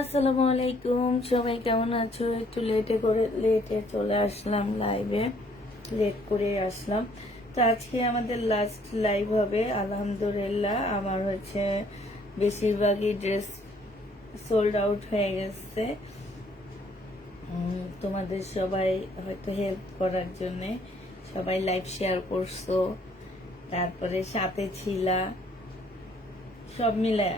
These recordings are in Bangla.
আসসালামু আলাইকুম, সবাই কেমন আছো? একটু লেটে চলে আসলাম লাইভে, লেট করে আসলাম। তো আজকে আমাদের লাস্ট লাইভ হবে আলহামদুলিল্লাহ। আমার হচ্ছে বেশিরভাগই ড্রেস সোল্ড আউট হয়ে গেছে। তোমাদের সবাই হয়তো হেল্প করার জন্যে সবাই লাইভ শেয়ার করছো, তারপরে সাথে ছিলা, সব মিলে।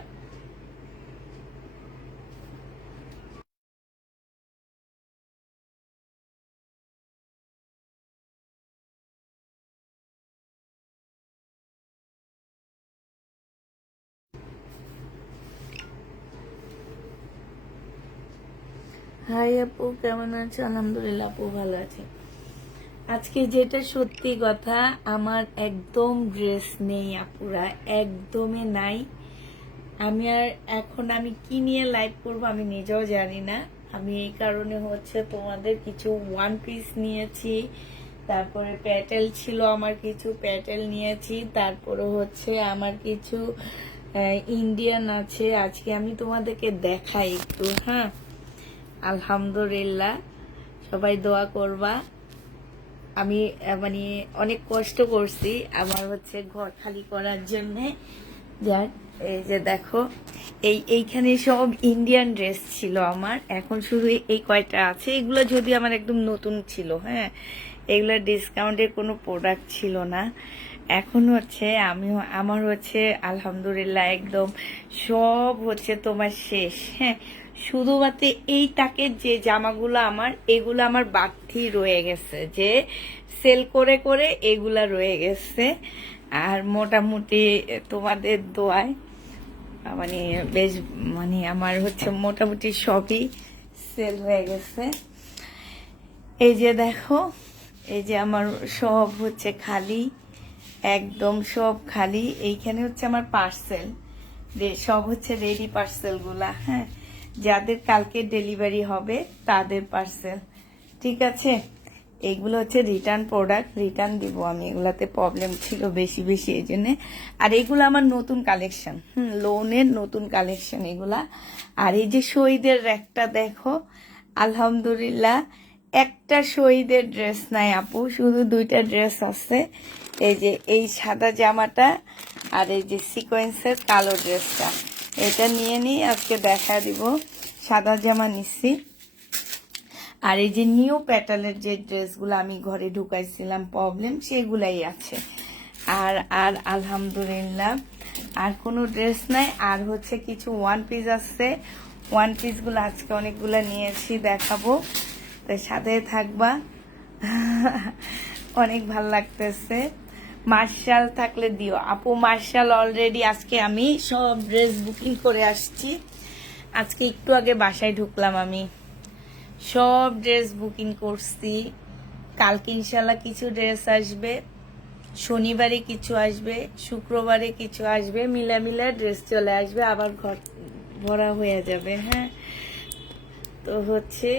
হাই আপু, কেমন আছো? আলহামদুলিল্লাহ আপু ভালো আছে। আজকে যেটা সত্যি কথা, আমার একদম ড্রেস নেই আপুরা, একদমই নাই। আমি কি নিয়ে লাইভ করবো আমি নিজেও জানি না। আমি এই কারণে হচ্ছে তোমাদের কিছু ওয়ান পিস নিয়েছি, তারপরে প্যাটেল ছিল, আমার কিছু প্যাটেল নিয়েছি, তারপরে হচ্ছে আমার কিছু ইন্ডিয়ান আছে। আজকে আমি তোমাদেরকে দেখাই একটু। হ্যাঁ, আলহামদুলিল্লাহ, সবাই দোয়া করবা। আমি মানে অনেক কষ্ট করছি আমার হচ্ছে ঘর খালি করার জন্যে। যার এই যে দেখো, এইখানে সব ইন্ডিয়ান ড্রেস ছিল আমার, এখন শুধু এই কয়টা আছে। এগুলো যদি আমার একদম নতুন ছিল, হ্যাঁ, এগুলো ডিসকাউন্টের কোনো প্রোডাক্ট ছিল না। এখন হচ্ছে আমার হচ্ছে আলহামদুলিল্লাহ একদম সব হচ্ছে তোমার শেষ। হ্যাঁ, শুধুমাত্র এই তাকের যে জামাগুলো এগুলো আমার বাড়তি রয়ে গেছে, যে সেল করে করে এগুলা রয়ে গেছে। আর মোটামুটি তোমাদের দোয়ায় মানে বেশ আমার হচ্ছে মোটামুটি সবই সেল হয়ে গেছে। এই যে দেখো, এই যে আমার সব হচ্ছে খালি, একদম সব খালি। এইখানে হচ্ছে আমার পার্সেল, সব হচ্ছে রেডি পার্সেল গুলা। হ্যাঁ, যাদের কালকে ডেলিভারি হবে তাদের পার্সেল, ঠিক আছে। এগুলো হচ্ছে রিটার্ন প্রোডাক্ট, রিটার্ন দিব আমি, এগুলাতে প্রবলেম ছিল বেশি বেশি এই জন্যে। আর এগুলো আমার নতুন কালেকশন, লোনের নতুন কালেকশন এগুলা। আর এই যে শহীদের র্যাকটা দেখো, আলহামদুলিল্লাহ একটা শহীদের ড্রেস নাই আপু, শুধু দুইটা ড্রেস আছে। এই যে এই সাদা জামাটা আর এই যে সিকোয়েন্সের কালো ড্রেসটা, এটা নিয়ে নিই, আজকে দেখা দিব। সাদা জামা নিচ্ছি। আর এই যে নিউ প্যাটার্নের যে ড্রেসগুলো আমি ঘরে ঢুকাইছিলাম প্রবলেম, সেগুলাই আছে। আর আর আলহামদুলিল্লাহ আর কোনো ড্রেস নাই। আর হচ্ছে কিছু ওয়ান পিস আছে, ওয়ান পিসগুলো আজকে অনেকগুলো নিয়েছি, দেখাবো, তো সাথে থাকবা। অনেক ভাল লাগতেছে। মার্শাল থাকলে দিও আপু। মার্শাল অলরেডি আজকে আমি সব ড্রেস বুকিং করে আসছি। আজকে একটু আগে বাসায় ঢুকলাম, আমি সব ড্রেস বুকিং করছি। কালকে ইনশাল্লাহ কিছু ড্রেস আসবে, শনিবারে কিছু আসবে, শুক্রবারে কিছু আসবে, মিলা ড্রেস চলে আসবে, আবার ঘর ভরা হয়ে যাবে। হ্যাঁ, তো হচ্ছে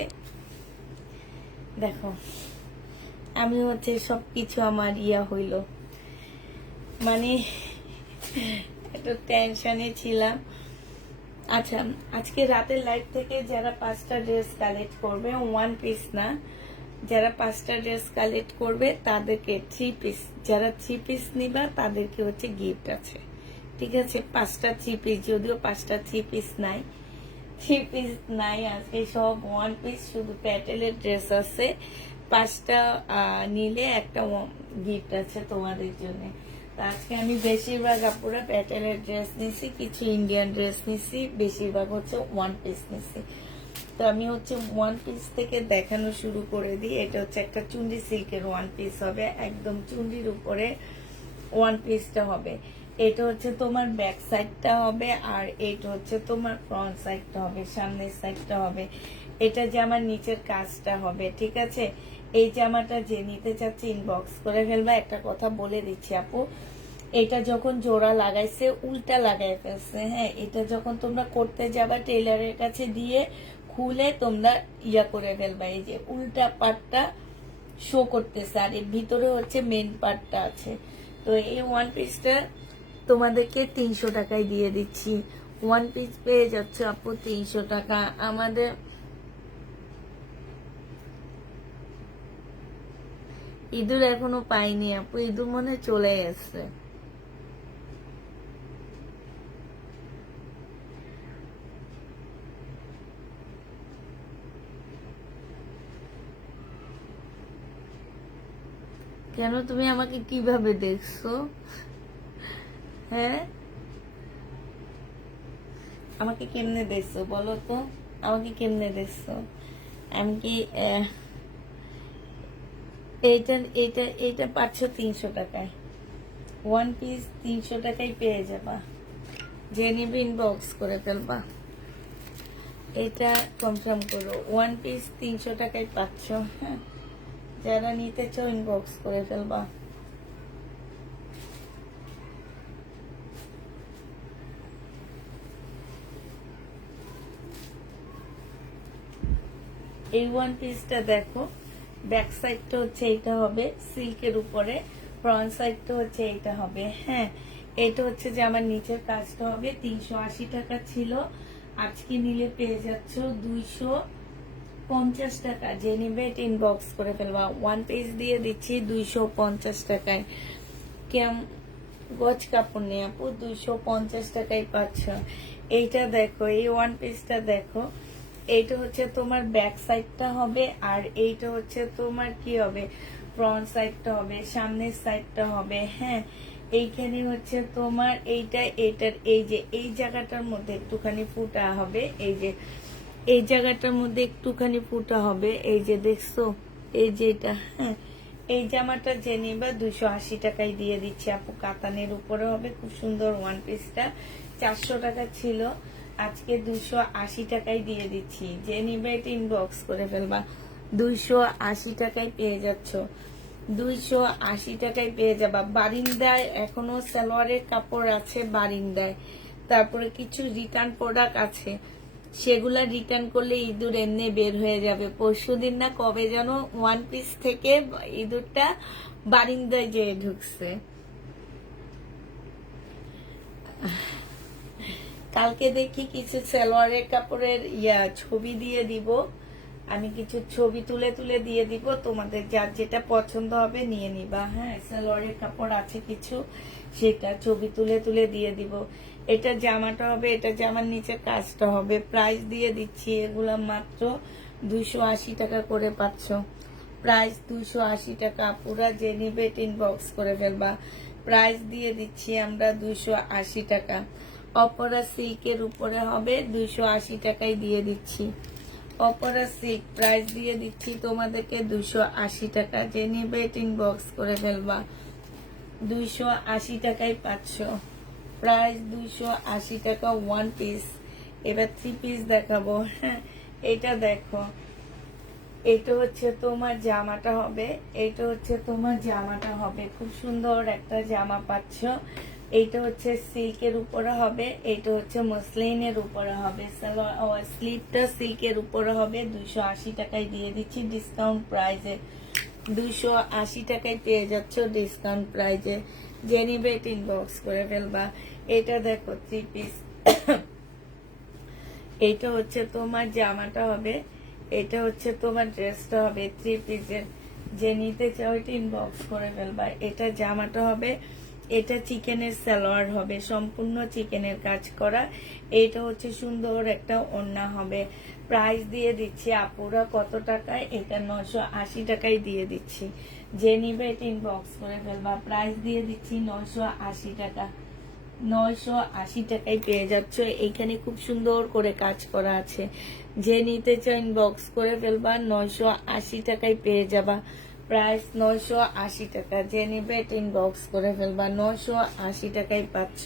দেখো, আমি হচ্ছে সবকিছু আমার হইল, মানে একটু টেনশনে ছিলাম। আচ্ছা, আজকে রাতের লাইভ থেকে যারা 5টা ড্রেস কালেক্ট করবে, ওয়ান পিস না, যারা 5টা ড্রেস কালেক্ট করবে তাদেরকে 3 পিস, যারা 3 পিস নিবা তাদেরকে হচ্ছে গিফট আছে, ঠিক আছে। 5টা 3 পিস, যদিও 5টা 3 পিস নাই, 3 পিস নাই আজকে, সব ওয়ান পিস। শুধু প্যাটেলের ড্রেস আছে, 5টা নিলে একটা গিফট আছে তোমাদের জন্য। তো আজকে আমি বেশিরভাগ আপুরা প্যাটেলের ড্রেস নিছি, কিছু ইন্ডিয়ান ড্রেস নিছি, বেশিরভাগ হচ্ছে ওয়ান পিস নিছি। তো আমি হচ্ছে ওয়ান পিস থেকে দেখানো শুরু করে দিই। এটা হচ্ছে একটা চুন্ডি সিল্কের ওয়ান পিস হবে, একদম চুন্ডির উপরে ওয়ান পিসটা হবে। এটা হচ্ছে তোমার ব্যাক সাইডটা হবে, আর এটা হচ্ছে তোমার ফ্রন্ট সাইডটা হবে, সামনের সাইডটা হবে। এটা জামার নিচের কাজটা হবে, ঠিক আছে। এই জামাটা যে নিতে চাচ্ছে ইনবক্স করে ফেলবা। একটা কথা বলে দিচ্ছি আপু, এটা যখন জোড়া লাগাইছে উল্টা লাগাই ফেলছে। হ্যাঁ, এটা যখন তোমরা করতে যাবা টেইলারের কাছে দিয়ে খুলে তোমরা করে ফেলবা। এই যে উল্টা পার্টটা শো করতেছে, আর এর ভিতরে হচ্ছে মেন পার্টটা আছে। তো এই ওয়ান পিসটা তোমাদেরকে 300 টাকায় দিয়ে দিচ্ছি। ওয়ান পিস পেয়ে যাচ্ছে আপু 300 টাকা। আমাদের ইঁদুর এখনো পাইনি আপু, ইঁদুর মনে হয় চলে গেছে। কেন তুমি আমাকে কিভাবে দেখছো? হ্যাঁ, আমাকে কেমনে দেখছো বলো তো, আমাকে কেমনে দেখছো? আমি কি এইটা এইটা এইটা পাচ্ছ 300 টাকায়, ওয়ান পিস 300 টাকায় পেয়ে যাবা। যে নিবে ইনবক্স করে ফেলবা, এটা কনফার্ম করো। ওয়ান পিস 300 টাকায় পাচ্ছ। হ্যাঁ, যারা নিতে চাও ইনবক্স করে ফেলবা। এই ওয়ান পিসটা দেখো, ব্যাক সাইডটা হচ্ছে এইটা হবে সিল্কের উপরে, ফ্রন্ট সাইডটা হচ্ছে এইটা হবে। হ্যাঁ, এটা হচ্ছে যে আমার নিচের কাজটা হবে। 380 টাকা ছিল, আজকে নিলে পেয়ে যাচ্ছ 250 টাকা। যে নিবে এটা ইনবক্স করে ফেলবা। ওয়ান পিস দিয়ে দিচ্ছি 250 টাকায়। কেম গজ কাপড় নেই আপু, 250 টাকায় পাচ্ছ। এইটা দেখো, এই ওয়ান পিসটা দেখো, এইটা হচ্ছে তোমার ব্যাক সাইডটা হবে, আর এইটা হচ্ছে তোমার কি হবে, ফ্রন্ট সাইডটা হবে, সামনের সাইডটা হবে। হ্যাঁ, এইখানে হচ্ছে তোমার এইটা, এইটার এই যে এই জায়গাটার মধ্যে একটুখানি ফুটা হবে, এই যে এই জায়গাটার মধ্যে একটুখানি ফুটা হবে, এই যে দেখছো, এই যে এটা। হ্যাঁ, এই জামাটা যে নিবা 280 টাকায় দিয়ে দিচ্ছি আপু, কাতানের উপরে হবে, খুব সুন্দর। ওয়ান পিসটা 400 টাকা ছিল, আজকে 280 টাকায় দিয়ে দিচ্ছি। যে নিবে এটা ইনবক্স করে ফেলবা। 280 টাকায় পেয়ে যাচ্ছ, 280 টাকায় পেয়ে যাবা। বারিন্দায় এখনো সালোয়ারের কাপড় আছে বারিন্দায়, তারপরে কিছু রিটার্ন প্রোডাক্ট আছে, সেগুলা রিটার্ন করলে ইঁদুর এমনি বের হয়ে যাবে। পরশুদিন না কবে যেন ওয়ান পিস থেকে ইঁদুরটা বারিন্দায় যেয়ে ঢুকছে। কালকে দেখি কিছু সালোয়ারের কাপড়ের ছবি দিয়ে দিব, আমি কিছু ছবি তুলে তুলে দিয়ে দিব, তোমাদের যার যেটা পছন্দ হবে নিয়ে নিবা। হ্যাঁ, সালোয়ারের কাপড় আছে কিছু, সেটা ছবি তুলে তুলে দিয়ে দিব। এটা জামাটা হবে, এটা জামার নিচে কাজটা হবে। প্রাইস দিয়ে দিচ্ছি এগুলা মাত্র 280 টাকা করে পাচ্ছ। প্রাইস 280 টাকা, পুরা যে নিবে ইনবক্স করে ফেলবা। প্রাইস দিয়ে দিচ্ছি আমরা 280 টাকা। অপরা সিল্কের উপরে হবে, 280 টাকায় দিয়ে দিচ্ছি। অপরা সিল্ক প্রাইস দিয়ে দিচ্ছি তোমাদেরকে 280 টাকা। যে নিবে ইনবক্স করে ফেলবা। 280 টাকায় পাচ্ছ। প্রাইস 280 টাকা ওয়ান পিস। এবার থ্রি পিস দেখাবো। হ্যাঁ, এটা দেখো, এটা হচ্ছে তোমার জামাটা হবে, এটা হচ্ছে তোমার জামাটা হবে, খুব সুন্দর একটা জামা পাচ্ছ। এইটা হচ্ছে সিল্কের উপরে হবে, এইটা হচ্ছে মসলিনের উপরে হবে। স্লিপটা সিল্কের উপরে হবে, 280 টাকায় দিয়ে দিচ্ছি ডিসকাউন্ট প্রাইজে। 280 টাকায় পেয়ে যাচ্ছ ডিসকাউন্ট প্রাইজে। যে নিবে ইনবক্স করে ফেলবা। এটা দেখো থ্রি পিস, এইটা হচ্ছে তোমার জামাটা হবে, এটা হচ্ছে তোমার ড্রেসটা হবে থ্রি পিসের। যে নিতে চাও এটা ইনবক্স করে ফেলবা। এটা জামাটা হবে, এটা চিকেনের সালোয়ার হবে, সম্পূর্ণ চিকেনের কাজ করা। এটা হচ্ছে সুন্দর একটা ওড়না হবে। প্রাইস দিয়ে দিচ্ছি আপুরা কত টাকায়, এটা 980 টাকায় দিয়ে দিচ্ছি। যে নিবে এটা ইনবক্স করে ফেলবা। প্রাইস দিয়ে দিচ্ছি 980 টাকা। 980 টাকায় পেয়ে যাচ্ছ। এইখানে খুব সুন্দর করে কাজ করা আছে। যে নিতে চাও ইনবক্স করে ফেলবা, 980 টাকায় পেয়ে যাবা। প্রাইস 980 টাকা। যে নিবে এটা ইনবক্স করে ফেলবা। 980 টাকায় পাচ্ছ।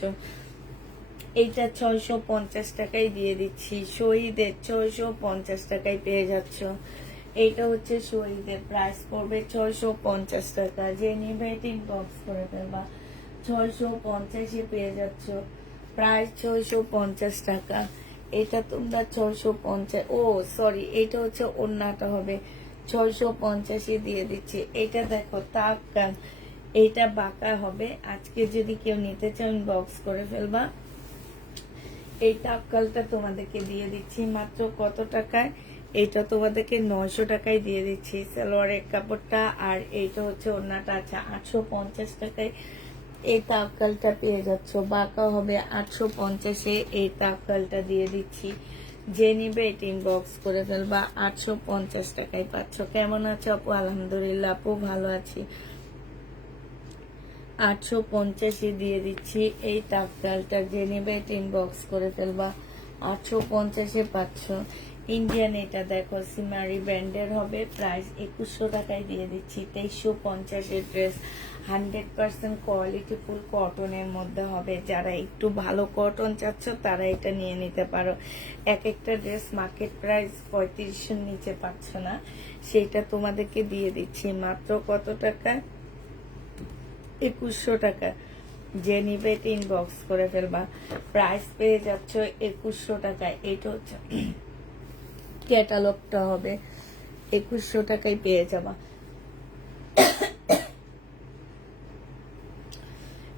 এইটা 650 টাকায় দিয়ে দিচ্ছি। শহীদের 650 টাকায় পেয়ে যাচ্ছ। এইটা হচ্ছে শহীদের, প্রাইস পড়বে 650 টাকা। যে নিবে এটা ইনবক্স করে ফেলবা। 650-এ পেয়ে যাচ্ছ। প্রাইস 650 টাকা। এটা তোমরা 650, ও সরি, এটা হচ্ছে ওড়নাটা হবে, 650-এ দিয়ে দিচ্ছি। এটা দেখো তাক কান, এইটা বাঁকা হবে। আজকে যদি কেউ নিতে চাও ইনবক্স করে ফেলবা। এই টাপকালটা তোমাদেরকে দিয়ে দিচ্ছি মাত্র কত টাকায়, এইটা তোমাদেরকে 900 টাকায় দিয়ে দিচ্ছি সালোয়ারের কাপড়টা। আর এইটা হচ্ছে ওড়নাটা আছে 850 টাকায়। এই তাপকালটা পেয়ে যাচ্ছ, বাঁকা হবে 850-এ। এই তাপকালটা দিয়ে দিচ্ছি, যে নিবে এটা ইনবক্স করে ফেলবা। 850 টাকায় পাচ্ছ। কেমন আছো আপু? আলহামদুলিল্লাহ আপু ভালো আছি। 850-এ দিয়ে দিচ্ছি এই তাপকালটা, যে নিবে এটা ইনবক্স করে ফেলবা। 850-এ পাচ্ছ। ইন্ডিয়ান এটা দেখো সিমারি ব্র্যান্ডের হবে, প্রাইস 2100 টাকায় দিয়ে দিচ্ছি। 2350-এর ড্রেস, 100% কোয়ালিটি ফুল কটনের মধ্যে হবে। যারা একটু ভালো কটন চাচ্ছ তারা এটা নিয়ে নিতে পারো। এক একটা ড্রেস মার্কেট প্রাইস 3500-এর নিচে পাচ্ছ না, সেটা তোমাদেরকে দিয়ে দিচ্ছি মাত্র কত টাকায়? 2100 টাকা। যে নিবে এটা ইনবক্স করে ফেলবা। প্রাইস পেয়ে যাচ্ছ 2100 টাকায়। এটা হচ্ছে ক্যাটালগটা হবে, 2100 টাকায় পেয়ে যাবা।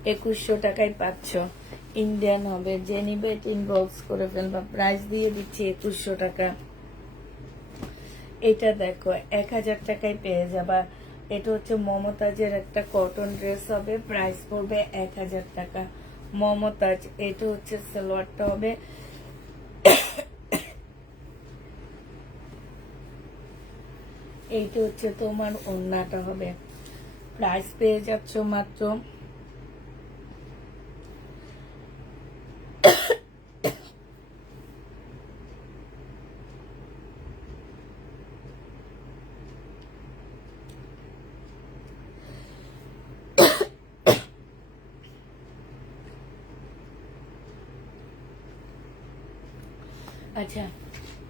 2100 টাকায় পাচ্ছ। ইন্ডিয়ান হবে, যে নিবে এটা ইনবক্স করে ফেলবা। প্রাইস দিয়ে দিচ্ছি 2100 টাকা। এটা দেখো 1000 টাকায় পেয়ে যাবা। এটা হচ্ছে মমতাজের একটা কটন ড্রেস হবে, প্রাইস পড়বে 1000 টাকা। মমতাজ, এটা হচ্ছে সালোয়ারটা হবে, এইটা হচ্ছে তোমার ওড়নাটা হবে। প্রাইস পেয়ে যাচ্ছ মাত্র আচ্ছা,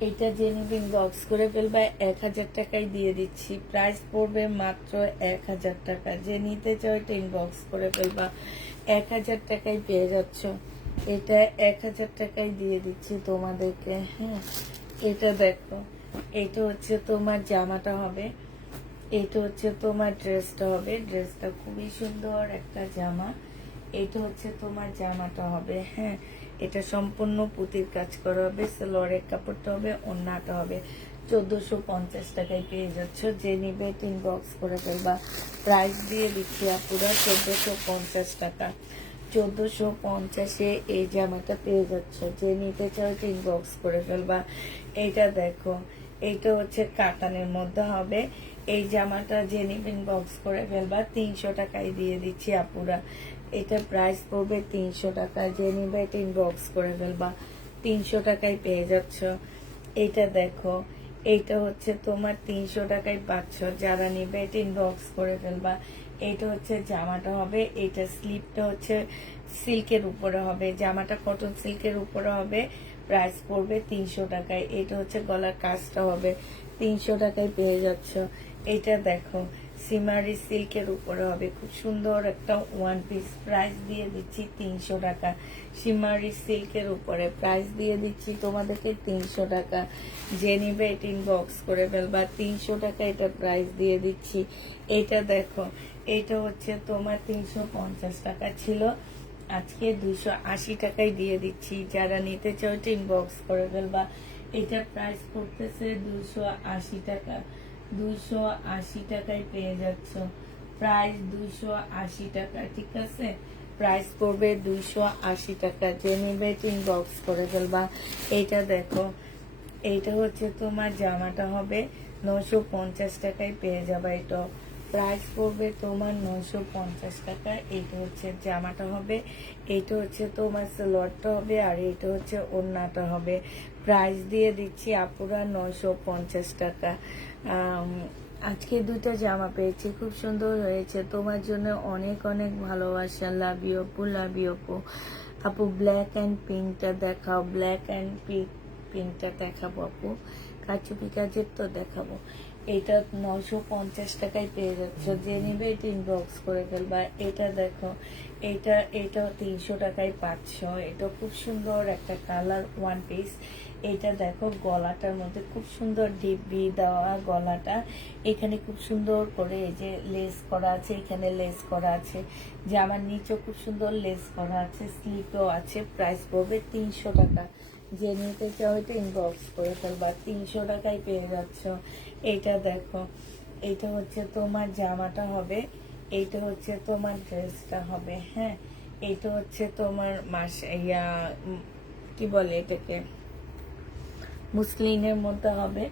এটা জেনে বক্স করে ফেলবা। 1000 টাকায় দিয়ে দিচ্ছি। প্রাইস পড়বে মাত্র 1000 টাকা। যে নিতে চাও এটা ইনবক্স করে ফেলবা। 1000 টাকায় পেয়ে যাচ্ছ। এটা 1000 টাকায় দিয়ে দিচ্ছি তোমাদেরকে। হ্যাঁ, এটা দেখো, এটা হচ্ছে তোমার জামাটা হবে, এটা হচ্ছে তোমার ড্রেসটা হবে। ড্রেসটা খুবই সুন্দর একটা জামা। এটা হচ্ছে তোমার জামাটা হবে। হ্যাঁ, এটা সম্পূর্ণ পুঁতির কাজ করা হবে। সালোয়ারের কাপড়টা হবে, ওড়নাটা হবে। 1450 টাকায় পেয়ে যাচ্ছ। যে নিবে ইনবক্স করে ফেলবা। প্রাইস দিয়ে দিচ্ছি আপুরা 1450 টাকা। 1450-এ এই জামাটা পেয়ে যাচ্ছ। যে নিতে চাও ইনবক্স করে ফেলবা। এইটা দেখো, এইটা হচ্ছে কাতানের মধ্যে হবে। এই জামাটা যে নিবে ইনবক্স করে ফেলবা। 300 টাকায় দিয়ে দিচ্ছি আপুরা। এটা প্রাইস পড়বে 300 টাকা। যে নিবে এটা ইনবক্স করে ফেলবা। 300 টাকায় পেয়ে যাচ্ছ। এইটা দেখো, এইটা হচ্ছে তোমার 300 টাকায় পাচ্ছ। যারা নিবে এটা ইনবক্স করে ফেলবা। এইটা হচ্ছে জামাটা হবে, এইটা স্লিপটা হচ্ছে সিল্কের উপরে হবে। জামাটা কটন সিল্কের উপরে হবে। প্রাইস পড়বে 300 টাকায়। এটা হচ্ছে গলার কাজটা হবে, 300 টাকায় পেয়ে যাচ্ছ। এটা দেখো সিমারি সিল্কের উপরে হবে, খুব সুন্দর একটা ওয়ান পিস। প্রাইস দিয়ে দিচ্ছি 300 টাকা। সিমারি সিল্কের উপরে প্রাইস দিয়ে দিচ্ছি তোমাদেরকে 300 টাকা। যে নিবে এটা ইনবক্স করে ফেলবা। 300 টাকা এটা প্রাইস দিয়ে দিচ্ছি। এটা দেখো, এটা হচ্ছে তোমার 350 টাকা ছিল, আজকে 280 টাকায় দিয়ে দিচ্ছি। যারা নিতে চাও এটা ইনবক্স করে ফেলবা। এটা প্রাইস করতেছে 280 টাকা। 280 টাকায় পেয়ে যাচ্ছ। প্রাইস 280 টাকা, ঠিক আছে? প্রাইস পড়বে 280 টাকা। যে নিবে ইনবক্স করে ফেলবা। এইটা দেখো, এইটা হচ্ছে তোমার জামাটা হবে, 950 টাকায় পেয়ে যাবা। এটা প্রাইস পড়বে তোমার 950 টাকা। এইটা হচ্ছে জামাটা হবে, এইটা হচ্ছে তোমার সালোয়ারটা হবে, আর এইটা হচ্ছে ওড়নাটা হবে। প্রাইস দিয়ে দিচ্ছি আপুরা 950 টাকা। আজকে দুটো জামা পেয়েছি, খুব সুন্দর হয়েছে। তোমার জন্য অনেক অনেক ভালোবাসা। লাভ ইউ আপু, লাভ ইউ আপু। আপু ব্ল্যাক অ্যান্ড পিঙ্কটা দেখাও। ব্ল্যাক অ্যান্ড পিঙ্কটা দেখাবো আপু। কাচুপি কাজের তো দেখাবো। এটা 950 টাকায় পেয়ে যাচ্ছ। যে নিবে এটা ইনবক্স করে ফেলবা। এটা দেখো, এটা 300 টাকায় পাচ্ছ। এটা খুব সুন্দর একটা কালার ওয়ান পিস। এইটা দেখো গলাটার মধ্যে খুব সুন্দর ডিপি দেওয়া গলাটা, এখানে খুব সুন্দর করে এই যে লেস করা আছে, এখানে লেস করা আছে, জামার নিচেও খুব সুন্দর লেস করা আছে, স্লিপও আছে। প্রাইস পড়বে 300 টাকা। যে নিতে চাও এটা ইনবক্স করে ফেলবা, 300 টাকায় পেয়ে যাচ্ছ। এইটা দেখো, এইটা হচ্ছে তোমার জামাটা হবে, এইটা হচ্ছে তোমার ড্রেসটা হবে। হ্যাঁ, এইটা হচ্ছে তোমার কি বলে এটাকে, মুসলিনের মধ্যে হবে।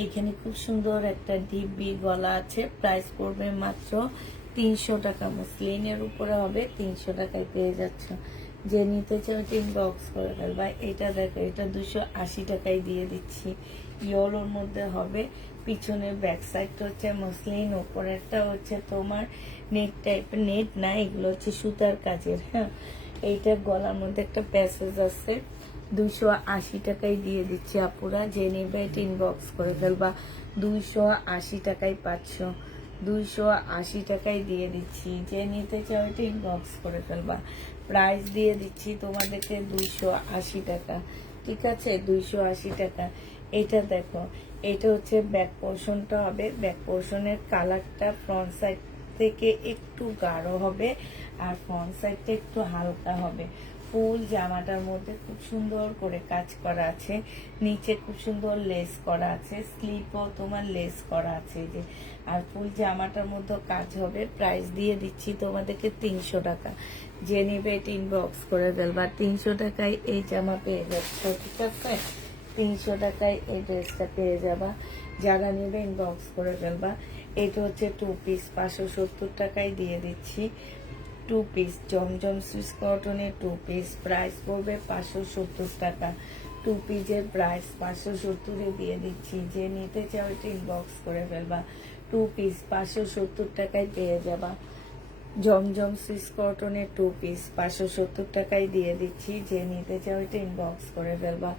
এইখানে খুব সুন্দর একটা ডিবি গলা আছে। প্রাইস পড়বে মাত্র 300 টাকা। মুসলিনের উপরে হবে, 300 টাকায় পেয়ে যাচ্ছ। যে নিতে চাও ইনবক্স করে ফেলবা। এটা দেখো, এটা 280 টাকায় দিয়ে দিচ্ছি। ইয়েলোর মধ্যে হবে, পিছনের ব্যাক সাইডটা হচ্ছে মুসলিন, উপরেরটা হচ্ছে তোমার নেট টাইপের, নেট না, এগুলো হচ্ছে সুতার কাজের। হ্যাঁ, এইটা গলার মধ্যে একটা প্যাসেজ আছে। 280 টাকায় দিয়ে দিচ্ছি আপুরা। যে নেবে এটা ইনবক্স করে ফেলবা। 280 টাকায় পাচ্ছ, 280 টাকায় দিয়ে দিচ্ছি। যে নিতে চাও এটা ইনবক্স করে ফেলবা। প্রাইস দিয়ে দিচ্ছি তোমাদেরকে 280 টাকা। ঠিক আছে, 280 টাকা। এটা দেখো, এটা হচ্ছে ব্যাক পোর্শনটা হবে। ব্যাক পোর্শনের কালারটা ফ্রন্ট সাইড থেকে একটু গাঢ় হবে আর ফ্রন্ট সাইডটা একটু হালকা হবে। ফুল জামাটার মধ্যে খুব সুন্দর করে কাজ করা আছে, নিচে খুব সুন্দর লেস করা আছে, স্লিপও তোমার লেস করা আছে যে। আর ফুল জামাটার মধ্যে কাজ হবে। প্রাইস দিয়ে দিচ্ছি তোমাদেরকে 300 টাকা। যে নিবে এটা ইনবক্স করে ফেলবা। 300 টাকায় এই জামা পেয়ে যাচ্ছ। ঠিক আছে, 300 টাকায় এই ড্রেসটা পেয়ে যাবা। যারা নেবে ইনবক্স করে ফেলবা। এটা হচ্ছে 2 পিস, 570 টাকায় দিয়ে দিচ্ছি। 2 পিস জমজম সুইস কটনের 2 পিস, প্রাইস পড়বে 570 টাকা। 2 পিসের প্রাইস 570 দিয়ে দিচ্ছি। যে নিতে চাও এটা ইনবক্স করে ফেলবা। 2 পিস 570 টাকায় পেয়ে যাবা। জমজম সুইস কটনের 2 পিস 570 টাকায় দিয়ে দিচ্ছি। যে নিতে চাও এটা ইনবক্স করে ফেলবা।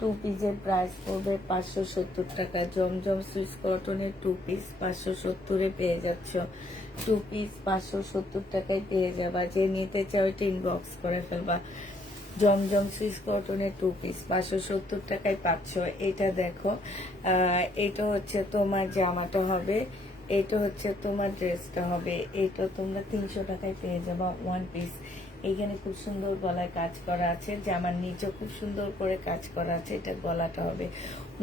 2 পিসের প্রাইস পড়বে 570 টাকা। জমজম সুইস কটনের 2 পিস 570 পেয়ে যাচ্ছ। 2 পিস 570 টাকায় পেয়ে যাবা। যে নিতে চাও এটা ইনবক্স করে ফেলবা। জমজম সুইস কটনের 2 পিস 570 টাকায় পাচ্ছ। এটা দেখো, এটা হচ্ছে তোমার জামাটা হবে, এটা হচ্ছে তোমার ড্রেসটা হবে। এটা তোমরা 300 টাকায় পেয়ে যাবা 1 পিস। এখানে খুব সুন্দর গলায় কাজ করা আছে, জামার নিচে খুব সুন্দর করে কাজ করা আছে। এটা গলাটা হবে।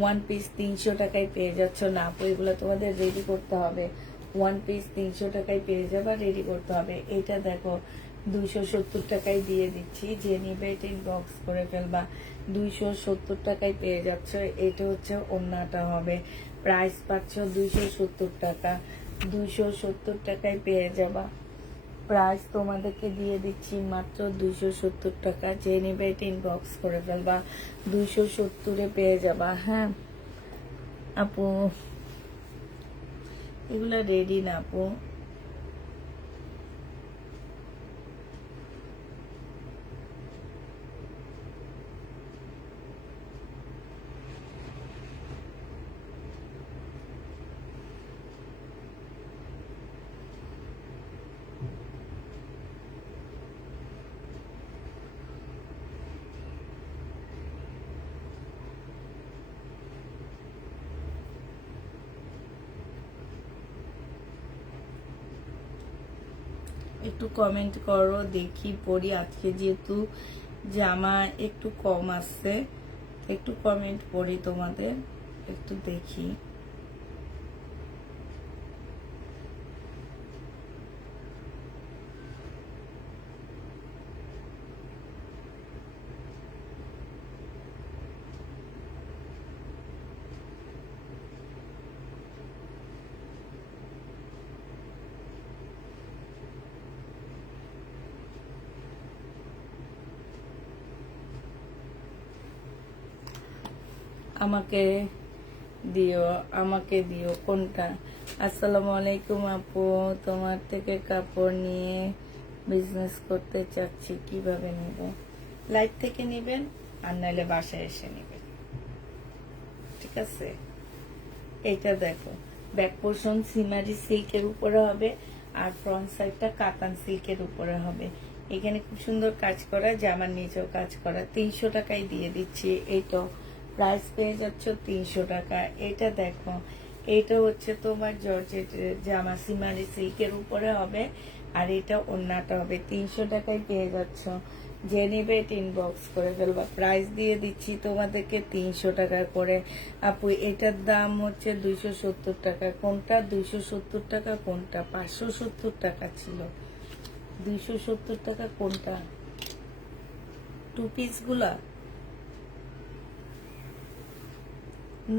1 পিস 300 টাকায় পেয়ে যাচ্ছ। না আপু, এগুলো তোমাদের রেডি করতে হবে। 1 পিস 300 টাকায় পেয়ে যাবা, রেডি করতে হবে। এটা দেখো, 270 টাকায় দিয়ে দিচ্ছি। যে নিবে এটা ইনবক্স করে ফেলবা। 270 টাকায় পেয়ে যাচ্ছ। এটা হচ্ছে ওড়নাটা হবে। প্রাইস পাচ্ছ 270 টাকা। 270 টাকায় পেয়ে যাবা। প্রাইস তোমাদেরকে দিয়ে দিচ্ছি মাত্র 270 টাকা। যে নেবে এটা ইনবক্স করে ফেলবা। 270-এ পেয়ে যাবা। হ্যাঁ আপু, এগুলা রেডি না আপু। একটু কমেন্ট করো, দেখি পড়ি। আজকে যেহেতু জামা একটু কম আসছে, একটু কমেন্ট পড়ি তোমাদের, একটু দেখি। আমাকে দিও, আমাকে দিও। কোনটা? আসসালামু আলাইকুম আপু, তোমার থেকে কাপড় নিয়ে বিজনেস করতে চাচ্ছি, কিভাবে নেব? লাইভ থেকে নেবেন আর নাইলে বাসায় এসে নেবেন। ঠিক আছে, এইটা দেখো, ব্যাক পোর্শন সিমারি সিল্কের উপরে হবে আর ফ্রন্ট সাইডটা কাতান সিল্কের উপরে হবে। এখানে খুব সুন্দর কাজ করা, জামার নিচেও কাজ করা। 300 টাকায় দিয়ে দিচ্ছি। এইটা প্রাইস পেয়ে যাচ্ছ 300 টাকা। এটা দেখো, এটা হচ্ছে তোমার জর্জেটের জামা, সিমারি সিল্কের উপরে হবে, আর এটা ওড়নাটা হবে। 300 টাকায় পেয়ে যাচ্ছ। যে নেবে ইনবক্স করে ফেলবা। প্রাইস দিয়ে দিচ্ছি তোমাদেরকে 300 টাকা করে। আপু এটার দাম হচ্ছে 270 টাকা। কোনটা 270 টাকা, কোনটা 570 টাকা ছিল? 270 টাকা কোনটা? টু পিস গুলা?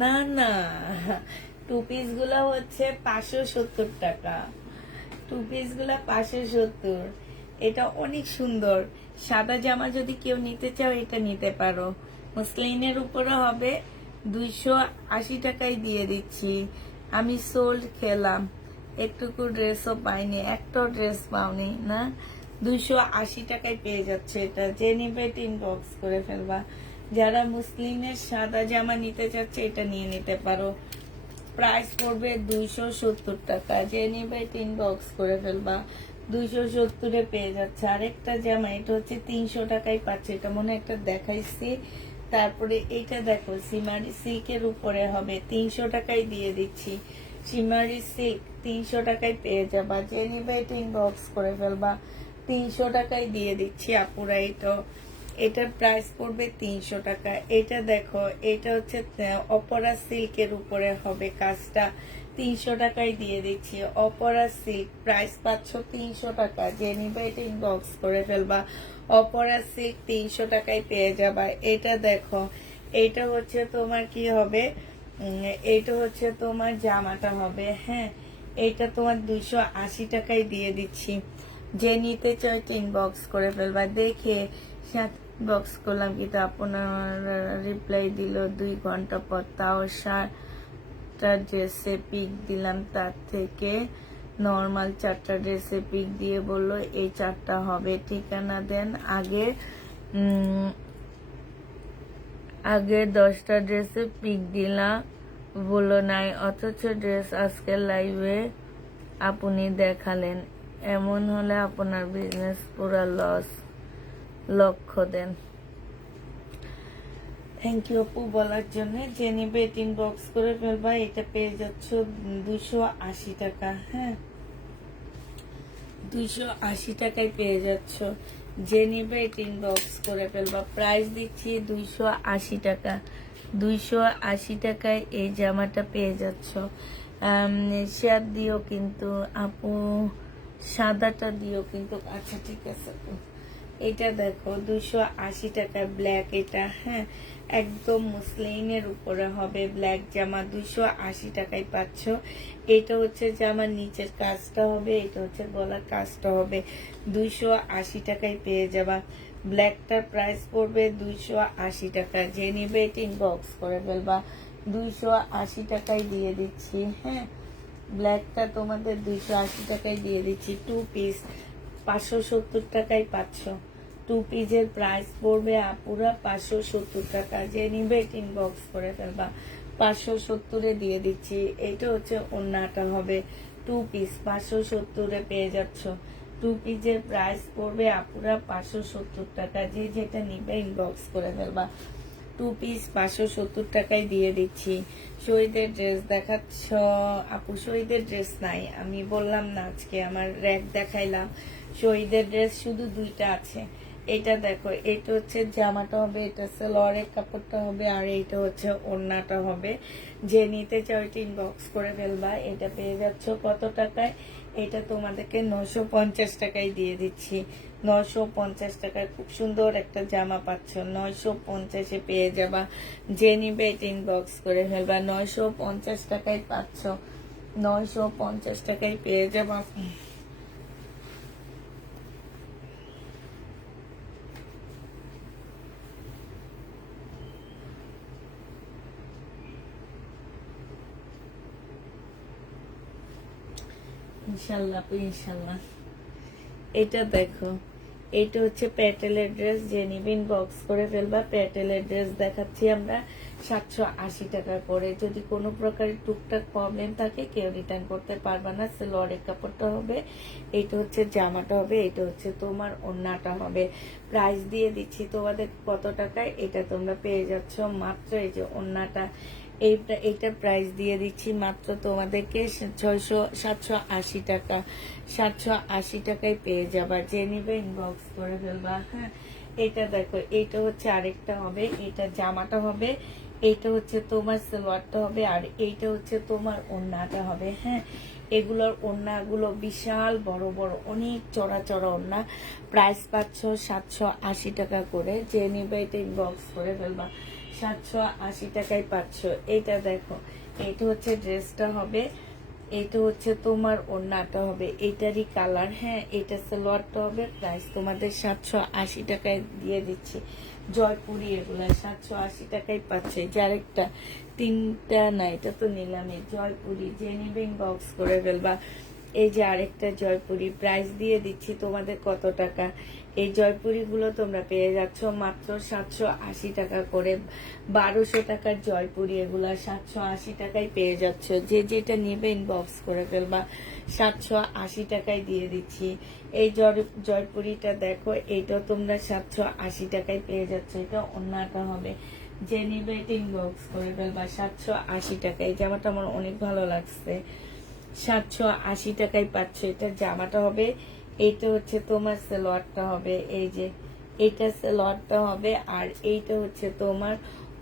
না না, টু পিস গুলা হচ্ছে 570 টাকা। টু পিস গুলা 570। এটা অনেক সুন্দর। সাদা জামা যদি কেউ নিতে চাও এটা নিতে পারো। মসলিনের উপরে হবে। 280 টাকায় দিয়ে দিচ্ছি। আমি সোল্ড খেলাম, একটুকু ড্রেসও পাইনি, একটাও ড্রেস পাওনি না। 280 টাকায় পেয়ে যাচ্ছে এটা। যে নিবে ইনবক্স করে ফেলবা। যারা মুসলিমের সাদা জামা নিতে চাচ্ছে এটা নিয়ে নিতে পারো। প্রাইস পড়বে 270 টাকা। যে নিবে ইনবক্স করে ফেলবা। 270-এ পেয়ে যাচ্ছে। আরেকটা জামা, এটা হচ্ছে 300 টাকায় পাচ্ছে। এটা মনে একটা দেখাইছি। তারপরে এটা দেখো, সিমারি সিল্কের উপরে হবে, 300 টাকায় দিয়ে দিচ্ছি। সিমারি সিল্ক 300 টাকায় পেয়ে যাবা। যে নিবে ইনবক্স করে ফেলবা। 300 টাকায় দিয়ে দিচ্ছি আপুরা। এটার প্রাইস পড়বে 300 টাকা। এটা দেখো, এটা হচ্ছে অপরা সিল্কের উপরে হবে কাজটা। 300 টাকায় দিয়ে দিচ্ছি। অপরা সিল্ক প্রাইস পাচ্ছ 300 টাকা। যে নিবে এটা ইনবক্স করে ফেলবা। অপরা সিল্ক 300 টাকায় পেয়ে যাবা। এটা দেখো, এটা হচ্ছে তোমার কি হবে, এটা হচ্ছে তোমার জামাটা হবে। হ্যাঁ, এটা তোমার 280 টাকায় দিয়ে দিচ্ছি। যে নিতে চাই ইনবক্স করে ফেলবা। দেখে বক্স করলাম, কিন্তু আপনার রিপ্লাই দিল 2 ঘন্টা পর। তাও 7টা ড্রেসে পিক দিলাম, তার থেকে নর্মাল 4টা ড্রেসে পিক দিয়ে বললো এই 4টা হবে। ঠিকানা দেন। আগে 10টা ড্রেসে পিক দিলাম, বললো নাই, অথচ ড্রেস আজকের লাইভে আপনি দেখালেন। এমন হলে আপনার বিজনেস পুরা লস। লক্ষ্য দেন। থ্যাংক ইউ আপু বলার জন্য। যে নিবে ইনবক্স করে ফেলবা। এটা পেয়ে যাচ্ছ 280 টাকা। হ্যাঁ, 280 টাকায় পেয়ে যাচ্ছ। যে নিবে ইনবক্স করে ফেলবা। প্রাইস দিচ্ছি 280 টাকা। 280 টাকায় এই জামাটা পেয়ে যাচ্ছ। শেয়ার দিও কিন্তু আপু, সাদাটা দিও কিন্তু। আচ্ছা ঠিক আছে। এটা দেখো, 280 টাকা ব্ল্যাক। এটা হ্যাঁ, একদম মুসলিনের উপরে হবে ব্ল্যাক জামা। 280 টাকায় পাচ্ছ। এটা হচ্ছে জামার নিচের কাজটা হবে, এটা হচ্ছে গলার কাজটা হবে। 280 টাকায় পেয়ে যাবা। ব্ল্যাকটার প্রাইস পড়বে 280 টাকা। যে নিবে এটা ইনবক্স করে ফেলবা। 280 টাকায় দিয়ে দিচ্ছি। হ্যাঁ, ব্ল্যাকটা তোমাদের 280 টাকায় দিয়ে দিচ্ছি। 2 পিস 570 টাকায় পাচ্ছ। 2 পিসের প্রাইস পড়বে আপুরা 570 টাকা। যে নিবে ইনবক্স করে ফেলবা। 570-এ দিয়ে দিচ্ছি। এইটা হচ্ছে ওড়নাটা হবে। 2 পিস 570-এ পেয়ে যাচ্ছ। 2 পিসের প্রাইস পড়বে আপুরা 570 টাকা। যে যেটা নিবে ইনবক্স করে ফেলবা। 2 পিস 570 টাকায় দিয়ে দিচ্ছি। শহীদের ড্রেস দেখাচ্ছ আপু? শহীদের ড্রেস নাই, আমি বললাম না আজকে আমার র্যাক দেখাইলাম। শহীদের ড্রেস শুধু 2টা আছে। এটা দেখো, এটা হচ্ছে জামাটা হবে, এটা সালোয়ারের কাপড়টা হবে, আর এটা হচ্ছে ওড়নাটা হবে। যে নিতে চাও এটা ইনবক্স করে ফেলবা। এটা পেয়ে যাচ্ছ কত টাকায়? এটা তোমাদেরকে 950 টাকায় দিয়ে দিচ্ছি। 950 টাকায় খুব সুন্দর একটা জামা পাচ্ছ। 950-এ পেয়ে যাবা। যে নিবে এটা ইনবক্স করে ফেলবা। 950 টাকায় পাচ্ছ। 950 টাকায় পেয়ে যাবা। ইনশাল্লাহ ইনশাল্লাহ। এটা দেখো, এটা হচ্ছে প্যাটেলের ড্রেস। যে নিবে ইনবক্স করে ফেলবা। প্যাটেলের ড্রেস দেখাচ্ছি আমরা। 780 টাকা করে। যদি কোনো প্রকারের টুকটাক প্রবলেম থাকে কেউ রিটার্ন করতে পারবে না। সালোয়ারের কাপড়টা হবে, এইটা হচ্ছে জামাটা হবে, এটা হচ্ছে তোমার ওড়নাটা হবে। প্রাইস দিয়ে দিচ্ছি তোমাদের কত টাকায়, এটা তোমরা পেয়ে যাচ্ছ মাত্র, এই যে ওড়নাটা, এইটা প্রাইস দিয়ে দিচ্ছি মাত্র তোমাদেরকে 780 টাকা। 780 টাকায় পেয়ে যাবা, যে নিবে ইনবক্স করে ফেলবা। হ্যাঁ, এটা দেখো, এইটা হচ্ছে আরেকটা হবে, এটা জামাটা হবে, এইটা হচ্ছে তোমার সালোয়ারটা হবে, আর এইটা হচ্ছে তোমার ওড়নাটা হবে। হ্যাঁ, এগুলোর ওড়নাগুলো বিশাল বড় বড়, অনেক চড়া চড়া ওড়না। প্রাইস পাচ্ছ 780 টাকা করে, যে নিবে এটা ইনবক্স করে ফেলবা। 780 টাকায় পাচ্ছ। এটা দেখো, এটা হচ্ছে ড্রেসটা হবে, এটা হচ্ছে তোমার ওড়নাটা হবে, এটারই কালার। হ্যাঁ, এটা সালোয়ারটা হবে। প্রাইস তোমাদের 780 টাকায় দিয়ে দিচ্ছি। জয়পুরি, এগুলা 780 টাকায় পাচ্ছে। যার একটা তিনটা না, এটা তো নিলামে। জয়পুরি, যে নিবে বক্স করে ফেলবা। এই যে আরেকটা জয়পুরি, প্রাইস দিয়ে দিচ্ছি তোমাদের কত টাকা। এই জয়পুরি গুলো তোমরা পেয়ে যাচ্ছ মাত্র 780 টাকা করে। 1200 টাকার জয়পুরি, এগুলা 780 টাকায় পেয়ে যাচ্ছ। যে যেটা নেবে ইনবক্স করে ফেলবা। 780 টাকায় দিয়ে দিচ্ছি। এই জয়পুরিটা দেখো, এইটা তোমরা 780 টাকায় পেয়ে যাচ্ছ। এটা ওড়নাটা হবে, যে নিবে এটা ইনবক্স করে ফেলবা। 780 টাকায়। এই জামাটা আমার অনেক ভালো লাগছে। 780 টাকায় পাচ্ছ। এটা জামাটা হবে, এইটা হচ্ছে তোমার সালোয়ারটা হবে, এই যে এইটা সালোয়ারটা হবে, আর এইটা হচ্ছে তোমার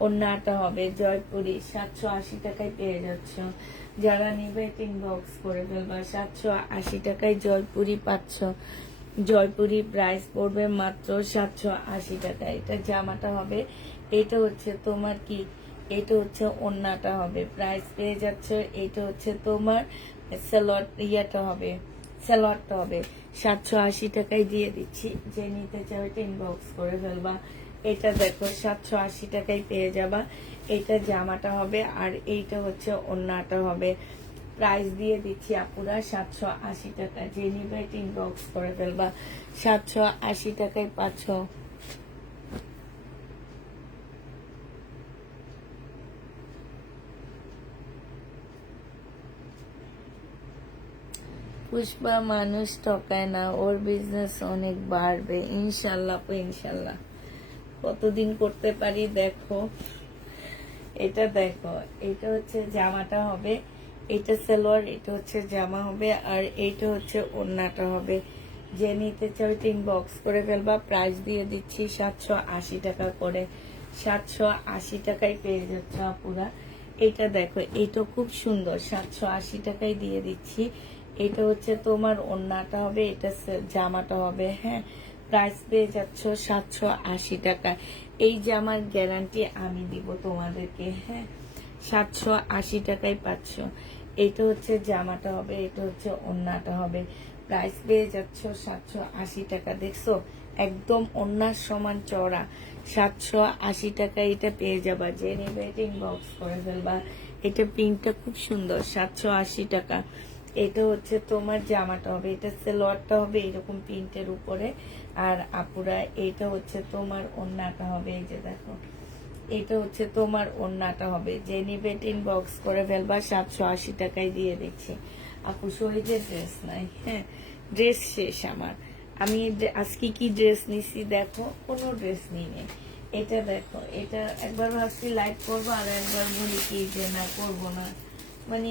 ওড়নাটা হবে। জয়পুরি 780 টাকায় পেয়ে যাচ্ছ। যারা নিবে ইনবক্স করে ফেলবা। 780 টাকায় জয়পুরি পাচ্ছ। জয়পুরি প্রাইস পড়বে মাত্র 780 টাকা। এটা জামাটা হবে, এটা হচ্ছে তোমার কি, এটা হচ্ছে ওড়নাটা হবে। প্রাইস পেয়ে যাচ্ছ। এটা হচ্ছে তোমার সালোয়ার, ইয়াটা হবে, সালোয়ারটা হবে। 780 টাকায় দিয়ে দিচ্ছি। যে নিতে চাও এটা ইনবক্স করে ফেলবা। এটা দেখো, 780 টাকায় পেয়ে যাবা। এটা জামাটা হবে, আর এইটা হচ্ছে ওড়নাটা হবে। প্রাইস দিয়ে দিচ্ছি আপুরা 780 টাকা। যে নিবে এটা ইনবক্স করে ফেলবা। 780 টাকায় পাচ্ছ। পুষ্পা মানুষ ঠকায় না, ওর বিজনেস অনেক বাড়বে ইনশাল্লাহ। ইনশাল্লাহ কতদিন করতে পারি দেখো। এটা দেখো, এটা হচ্ছে জামাটা হবে, এটা সালোয়ার, এটা হচ্ছে জামা হবে, আর এইটা হচ্ছে ওড়নাটা হবে। যে নিতে চাও ইনবক্স করে ফেলবা। প্রাইস দিয়ে দিচ্ছি 780 টাকা করে। 780 টাকায় পেয়ে যাচ্ছে আপুরা। এটা দেখো, এটা খুব সুন্দর, 780 টাকায় দিয়ে দিচ্ছি। এটা হচ্ছে তোমার ওড়নাটা হবে, এটা জামাটা হবে। হ্যাঁ, প্রাইস পেয়ে যাচ্ছ 780 টাকা। এই জামার গ্যারান্টি আমি দিব তোমাদেরকে। হ্যাঁ, 780 টাকায় পাচ্ছ। এটা হচ্ছে জামাটা হবে, এটা হচ্ছে ওড়নাটা হবে। প্রাইস পেয়ে যাচ্ছ 780 টাকা। দেখছো, একদম ওড়নার সমান চড়া। 780 টাকায় এটা পেয়ে যাবা। যে নেবে এটা ইনবক্স করে ফেলবা। এটা প্রিন্টটা খুব সুন্দর। 780 টাকা। এটা হচ্ছে তোমার জামাটা হবে, এটা সালোয়ারটা হবে এরকম প্রিন্টের উপরে, আর আপুরা এটা হচ্ছে তোমার ওড়নাটা হবে। এই যে দেখো, এটা হচ্ছে তোমার ওড়নাটা হবে। যে নিবে ইনবক্স করে ফেলবা। 780 টাকায় দিয়ে দিচ্ছি। আপু শহীদের ড্রেস নাই। হ্যাঁ, ড্রেস শেষ আমার। আমি আজকে কি ড্রেস নিছি দেখো, কোনো ড্রেস নিই নেই। এটা দেখো, এটা একবার ভাবছি লাইভ করবো, আর একবার বলি কি যে না করবো না, মানে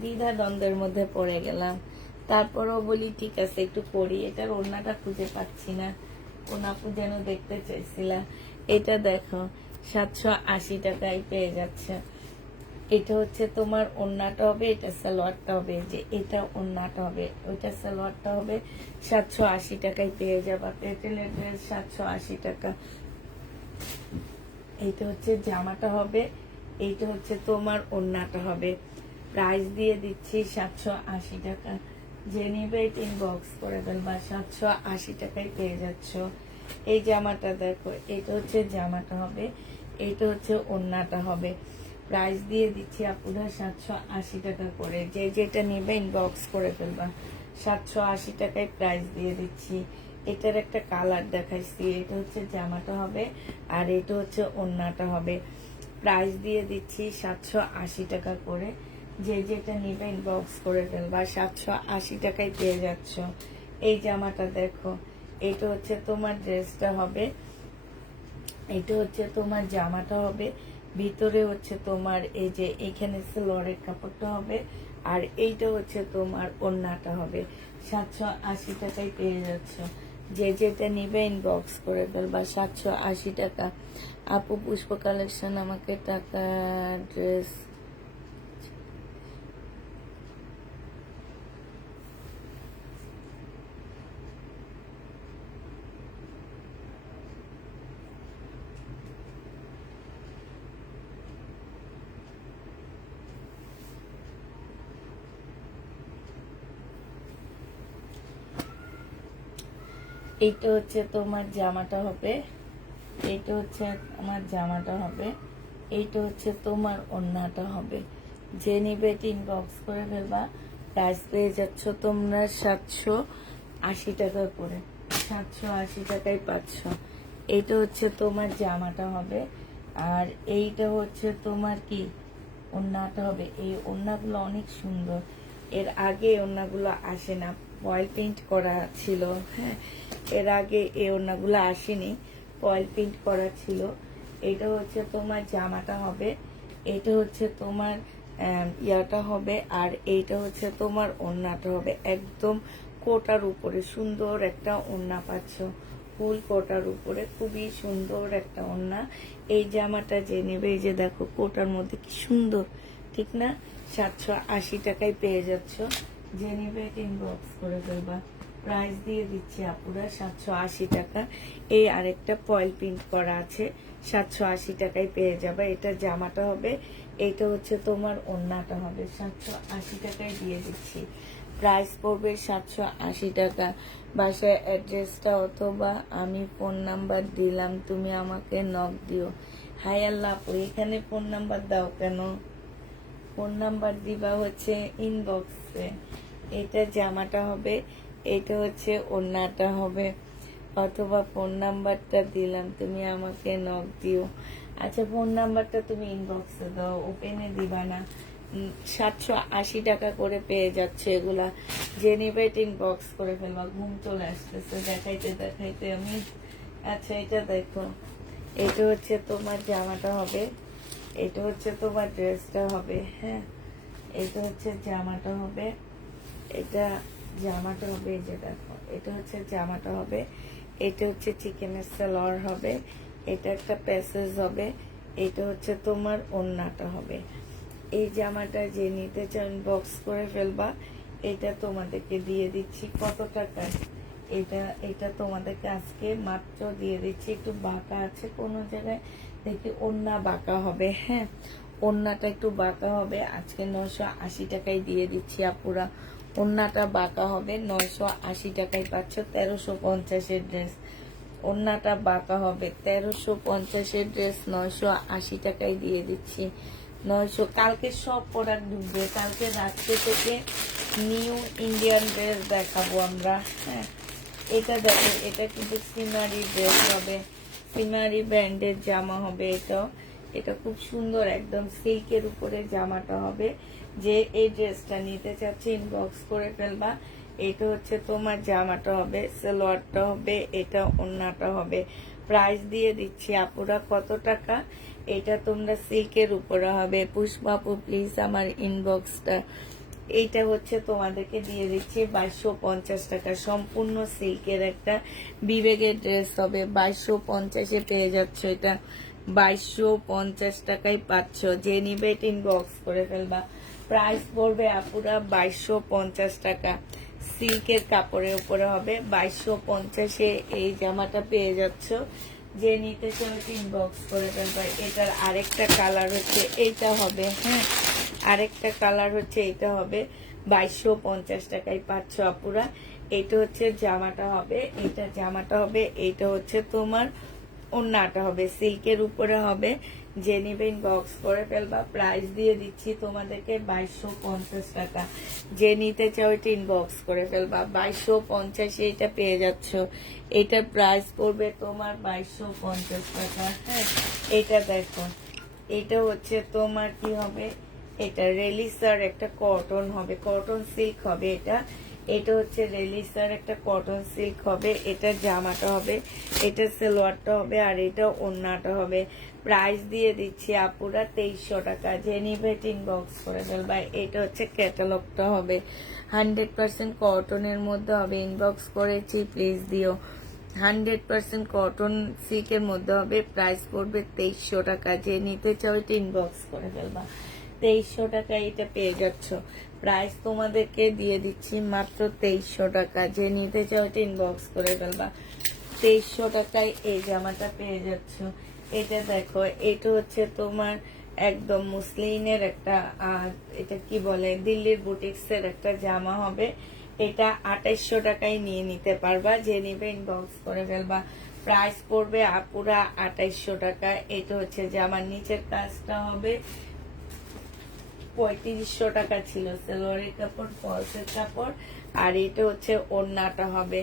দ্বিধা দ্বন্দ্বের মধ্যে পড়ে গেলাম। তারপরও বলি ঠিক আছে একটু করি। এটার ওড়নাটা খুঁজে পাচ্ছি না, কোন আপু যেন দেখতে চাইছিলাম। এটা দেখো, 780 টাকায় পেয়ে যাচ্ছে। এটা হচ্ছে তোমার ওড়নাটা হবে, এটা সালোয়ারটা হবে, যে এটা ওড়নাটা হবে, ওইটা সালোয়ারটা হবে। 780 টাকায় পেয়ে যাবা। পেটেলের ড্রেস 780 টাকা। এইটা হচ্ছে জামাটা হবে, এইটা হচ্ছে তোমার ওড়নাটা হবে। প্রাইস দিয়ে দিচ্ছি 780 টাকা। যে নিবে ইনবক্স করে ফেলবা। 780 টাকায় পেয়ে যাচ্ছ। এই জামাটা দেখো, এটা হচ্ছে জামাটা হবে, এইটা হচ্ছে ওড়নাটা হবে। প্রাইস দিয়ে দিচ্ছি আপুরা 780 টাকা করে। যে যেটা নিবে ইনবক্স করে ফেলবা। 780 টাকায় প্রাইস দিয়ে দিচ্ছি। এটার একটা কালার দেখাইছি, এটা হচ্ছে জামাটা হবে, আর এটা হচ্ছে ওড়নাটা হবে। প্রাইস দিয়ে দিচ্ছি 780 টাকা করে। যে যেটা নিবে ইনবক্স করে ফেলবা, 780 টাকায় পেয়ে যাচ্ছ। এই জামাটা দেখো, এটা হচ্ছে তোমার ড্রেসটা হবে, এটা হচ্ছে তোমার জামাটা হবে, ভিতরে হচ্ছে তোমার এই যে এখানে সালোয়ারের কাপড়টা হবে, আর এইটা হচ্ছে তোমার ওড়নাটা হবে। 780 টাকায় পেয়ে যাচ্ছ। যে যেটা নিবে ইনবক্স করে ফেলবা, 780 টাকা। আপু পুষ্প কালেকশন আমাকে টাকা ড্রেস এইটা হচ্ছে তোমার জামাটা হবে, এইটা হচ্ছে আমার জামাটা হবে, এইটা হচ্ছে তোমার ওড়নাটা হবে। যে নিবে ইনবক্স করে ফেলবা, প্রাইস পেয়ে যাচ্ছ তোমরা 780 টাকা করে, 780 টাকায় পাচ্ছ। এইটা হচ্ছে তোমার জামাটা হবে, আর এইটা হচ্ছে তোমার কি ওড়নাটা হবে। এই ওড়নাগুলো অনেক সুন্দর, এর আগে ওড়নাগুলো আসে না, ফয়েল প্রিন্ট করা ছিল। হ্যাঁ, এর আগে এই ওড়নাগুলো আসেনি, ফয়েল প্রিন্ট করা ছিল। এটা হচ্ছে তোমার জামাটা হবে, এটা হচ্ছে তোমার ইয়াটা হবে, আর এইটা হচ্ছে তোমার ওড়নাটা হবে। একদম কোটার উপরে সুন্দর একটা ওড়না পাচ্ছ, ফুল কোটার উপরে খুবই সুন্দর একটা ওড়না। এই জামাটা যে নেবে, এই যে দেখো কোটার মধ্যে কি সুন্দর, ঠিক না? 780 টাকায় পেয়ে যাচ্ছ। যে নেবে ইনবক্স করে ফেলবা, প্রাইস দিয়ে দিচ্ছি আপুরা 780 টাকা। এই আরেকটা ফয়েল প্রিন্ট করা আছে, 780 টাকায় পেয়ে যাবে। এটা জামাটা হবে, এইটা হচ্ছে তোমার ওড়নাটা হবে। 780 টাকায় দিয়ে দিচ্ছি, প্রাইস পড়বে 780 টাকা। বাসায় অ্যাড্রেসটা অথবা আমি ফোন নাম্বার দিলাম, তুমি আমাকে নক দিও। হাই আল্লাহ আপু, এখানে ফোন নাম্বার দাও কেন? ফোন নাম্বার দিবা হচ্ছে ইনবক্সে। এটা জামাটা হবে, এটা হচ্ছে ওড়নাটা হবে, অথবা ফোন নাম্বারটা দিলাম, তুমি আমাকে নক দিও। আচ্ছা, ফোন নাম্বারটা তুমি ইনবক্সে দাও, ওপেনে দিবা না। 780 টাকা করে পেয়ে যাচ্ছে এগুলা। যে নিবে ইনবক্স করে ফেলবা। ঘুম চলে আসতেছে দেখাইতে দেখাইতে আমি। আচ্ছা, এটা দেখো, এটা হচ্ছে তোমার জামাটা হবে, এটা হচ্ছে তোমার ড্রেসটা হবে। হ্যাঁ, এটা হচ্ছে জামাটা হবে, এটা জামাটা হবে। এই যে দেখো, এটা হচ্ছে জামাটা হবে, এটা হচ্ছে চিকেনের সালোয়ার হবে, এটা একটা প্যাসেজ হবে, এটা হচ্ছে তোমার ওড়নাটা হবে। এই জামাটা যে নিতে চান বক্স করে ফেলবা। এটা তোমাদেরকে দিয়ে দিচ্ছি কত টাকায়? এটা এটা তোমাদেরকে আজকে মাত্র দিয়ে দিচ্ছি। একটু বাঁকা আছে কোনো জায়গায়, দেখি ওড়না বাঁকা হবে। হ্যাঁ, ওড়নাটা একটু বাঁকা হবে, আজকে 980 টাকায় দিয়ে দিচ্ছি আপুরা। ওড়নাটা বাঁকা হবে, 980 টাকায় পাচ্ছ। 1350-এর ড্রেস, ওড়নাটা বাঁকা হবে, 1350-এর ড্রেস 980 টাকায় দিয়ে দিচ্ছি। 900। কালকে সব প্রোডাক্ট ঢুকবে, কালকে রাত্রে থেকে নিউ ইন্ডিয়ান ড্রেস দেখাবো আমরা। হ্যাঁ, এটা দেখো, এটা কিন্তু সিমারি ড্রেস হবে, সিমারি ব্র্যান্ডের জামা হবে। এটা খুব সুন্দর, একদম সিল্কের উপরে জামাটা হবে। যে এই ড্রেসটা নিতে চাচ্ছে ইনবক্স করে ফেলবা। এটা হচ্ছে তোমার জামাটা হবে, সালোয়ারটা হবে, এটা ওড়নাটা হবে। প্রাইস দিয়ে দিচ্ছি আপুরা কত টাকা? এটা তোমরা সিল্কের উপরে হবে। পুষ্পাপু প্লিজ আমার ইনবক্সটা। এইটা হচ্ছে তোমাদেরকে দিয়ে দিচ্ছি 2250 টাকা। সম্পূর্ণ সিল্কের একটা বিবেকের ড্রেস হবে, 2250-এ পেয়ে যাচ্ছ। এটা 2250 টাকায় পাচ্ছ। যে নিবে ইনবক্স করে ফেলবা। প্রাইস পড়বে আপুরা 2250 টাকা। সিল্কের কাপড়ের উপরে হবে, 2250-এ এই জামাটা পেয়ে যাচ্ছ। যে নিতে চাও ইনবক্স করে ফেলবা। এটার আরেকটা কালার হচ্ছে এইটা হবে। হ্যাঁ, আরেকটা কালার হচ্ছে এইটা হবে, 2250 টাকায় পাচ্ছ আপুরা। এটা হচ্ছে জামাটা হবে, এটা জামাটা হবে, এইটা হচ্ছে তোমার ওড়নাটা হবে, সিল্কের উপরে হবে। যে নিবে ইনবক্স করে ফেলবা। প্রাইস দিয়ে দিচ্ছি তোমাদেরকে 2250 টাকা। যে নিতে চাও এটা ইনবক্স করে ফেলবা। 2250-এ এটা পেয়ে যাচ্ছ। এটার প্রাইস পড়বে তোমার 2250 টাকা। হ্যাঁ, এটা দেখো, এটা হচ্ছে তোমার কি হবে, এটা রেলিসার একটা কটন হবে, কটন সিল্ক হবে। এটা এটা হচ্ছে রেলিসার একটা কটন সিল্ক হবে। এটা জামাটা হবে, এটা সালোয়ারটা হবে, আর এটা ওড়নাটা হবে। প্রাইস দিয়ে দিচ্ছি আপুরা 2300 টাকা। যে নিবে ইনবক্স করে ফেলবা। এটা হচ্ছে ক্যাটালগটা হবে, 100% কটনের মধ্যে হবে। ইনবক্স করেছি, প্লিজ দিও। 100% কটন সিল্কের মধ্যে হবে। প্রাইস পড়বে 2300 টাকা। যে নিতে চাও এটা ইনবক্স করে ফেলবা। 2300 টাকা এটা পেয়ে যাচ্ছ। প্রাইস তোমাদেরকে দিয়ে দিচ্ছি মাত্র 2300 টাকা। যে নিতে চাও এটা ইনবক্স করে ফেলবা। 2300 টাকায় এই জামাটা পেয়ে যাচ্ছ। এটা দেখো, এটা হচ্ছে তোমার একদম মুসলিনের একটা এটা কি বলে, দিল্লির বুটিক্সের একটা জামা হবে। এটা 2800 টাকায় নিয়ে নিতে পারবা। যে নিবে ইনবক্স করে ফেলবা। প্রাইস পড়বে আপুরা 2800 টাকা। এটা হচ্ছে জামার নিচের কাজটা হবে 3500 টাকা ছিল সালোয়ারের কাপড়, ফলসের কাপড়। আর এটা হচ্ছে ওড়নাটা হবে।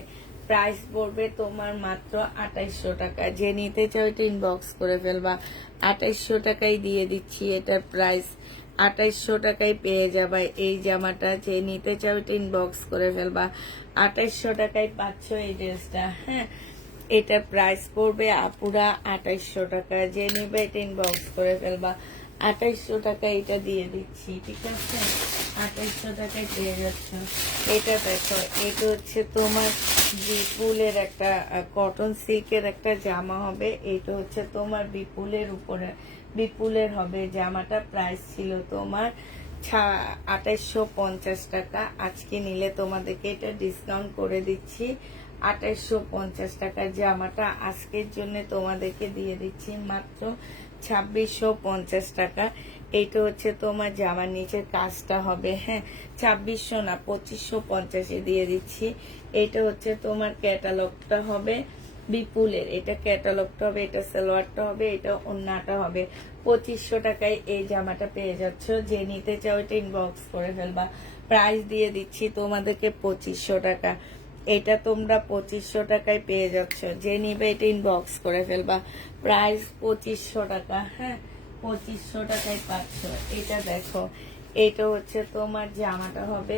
প্রাইস পড়বে তোমার মাত্র 2800 টাকা। যে নিতে চাও এটা ইনবক্স করে ফেলবা। 2800 টাকায় দিয়ে দিচ্ছি এটার প্রাইস। 2800 টাকায় পেয়ে যাবা এই জামাটা। যে নিতে চাও এটা ইনবক্স করে ফেলবা। 2800 টাকায় পাচ্ছ এই ড্রেসটা। হ্যাঁ, এটা প্রাইস পড়বে আপুরা 2800 টাকা। যে নিবে এটা ইনবক্স করে ফেলবা। 2800 টাকা এটা দিয়ে দিচ্ছি, ঠিক আছে? 2800 টাকায় পেয়ে যাচ্ছ। এটা দেখো, এটা হচ্ছে তোমার বিপুলের একটা কটন সিল্কের একটা জামা হবে। এটা হচ্ছে তোমার বিপুলের উপরে, বিপুলের হবে জামাটা। প্রাইস ছিল তোমার 2850 টাকা। আজকে নিলে তোমাদেরকে এটা ডিসকাউন্ট করে দিচ্ছি। 2850 টাকার জামাটা আজকের জন্য তোমাদেরকে দিয়ে দিচ্ছি মাত্র 2650 টাকা। এইটা হচ্ছে তোমার জামার নিচের কাজটা হবে। হ্যাঁ, 2600 না, 2550 দিয়ে দিচ্ছি। এটা হচ্ছে তোমার ক্যাটালগটা হবে বিপুলের। এটা ক্যাটালগটা হবে, এটা সালোয়ারটা হবে, এটা ওড়নাটা হবে। 2500 টাকায় এই জামাটা পেয়ে যাচ্ছ। যে নিতে চাও এটা ইনবক্স করে ফেলবা। প্রাইস দিয়ে দিচ্ছি তোমাদেরকে 2500 টাকা। এটা তোমরা 2500 টাকায় পেয়ে যাচ্ছ। যে নিবে এটা ইনবক্স করে ফেলবা। প্রাইস 2500 টাকা। হ্যাঁ, 2500 টাকায় পাচ্ছ। এটা দেখো, এটা হচ্ছে তোমার জামাটা হবে,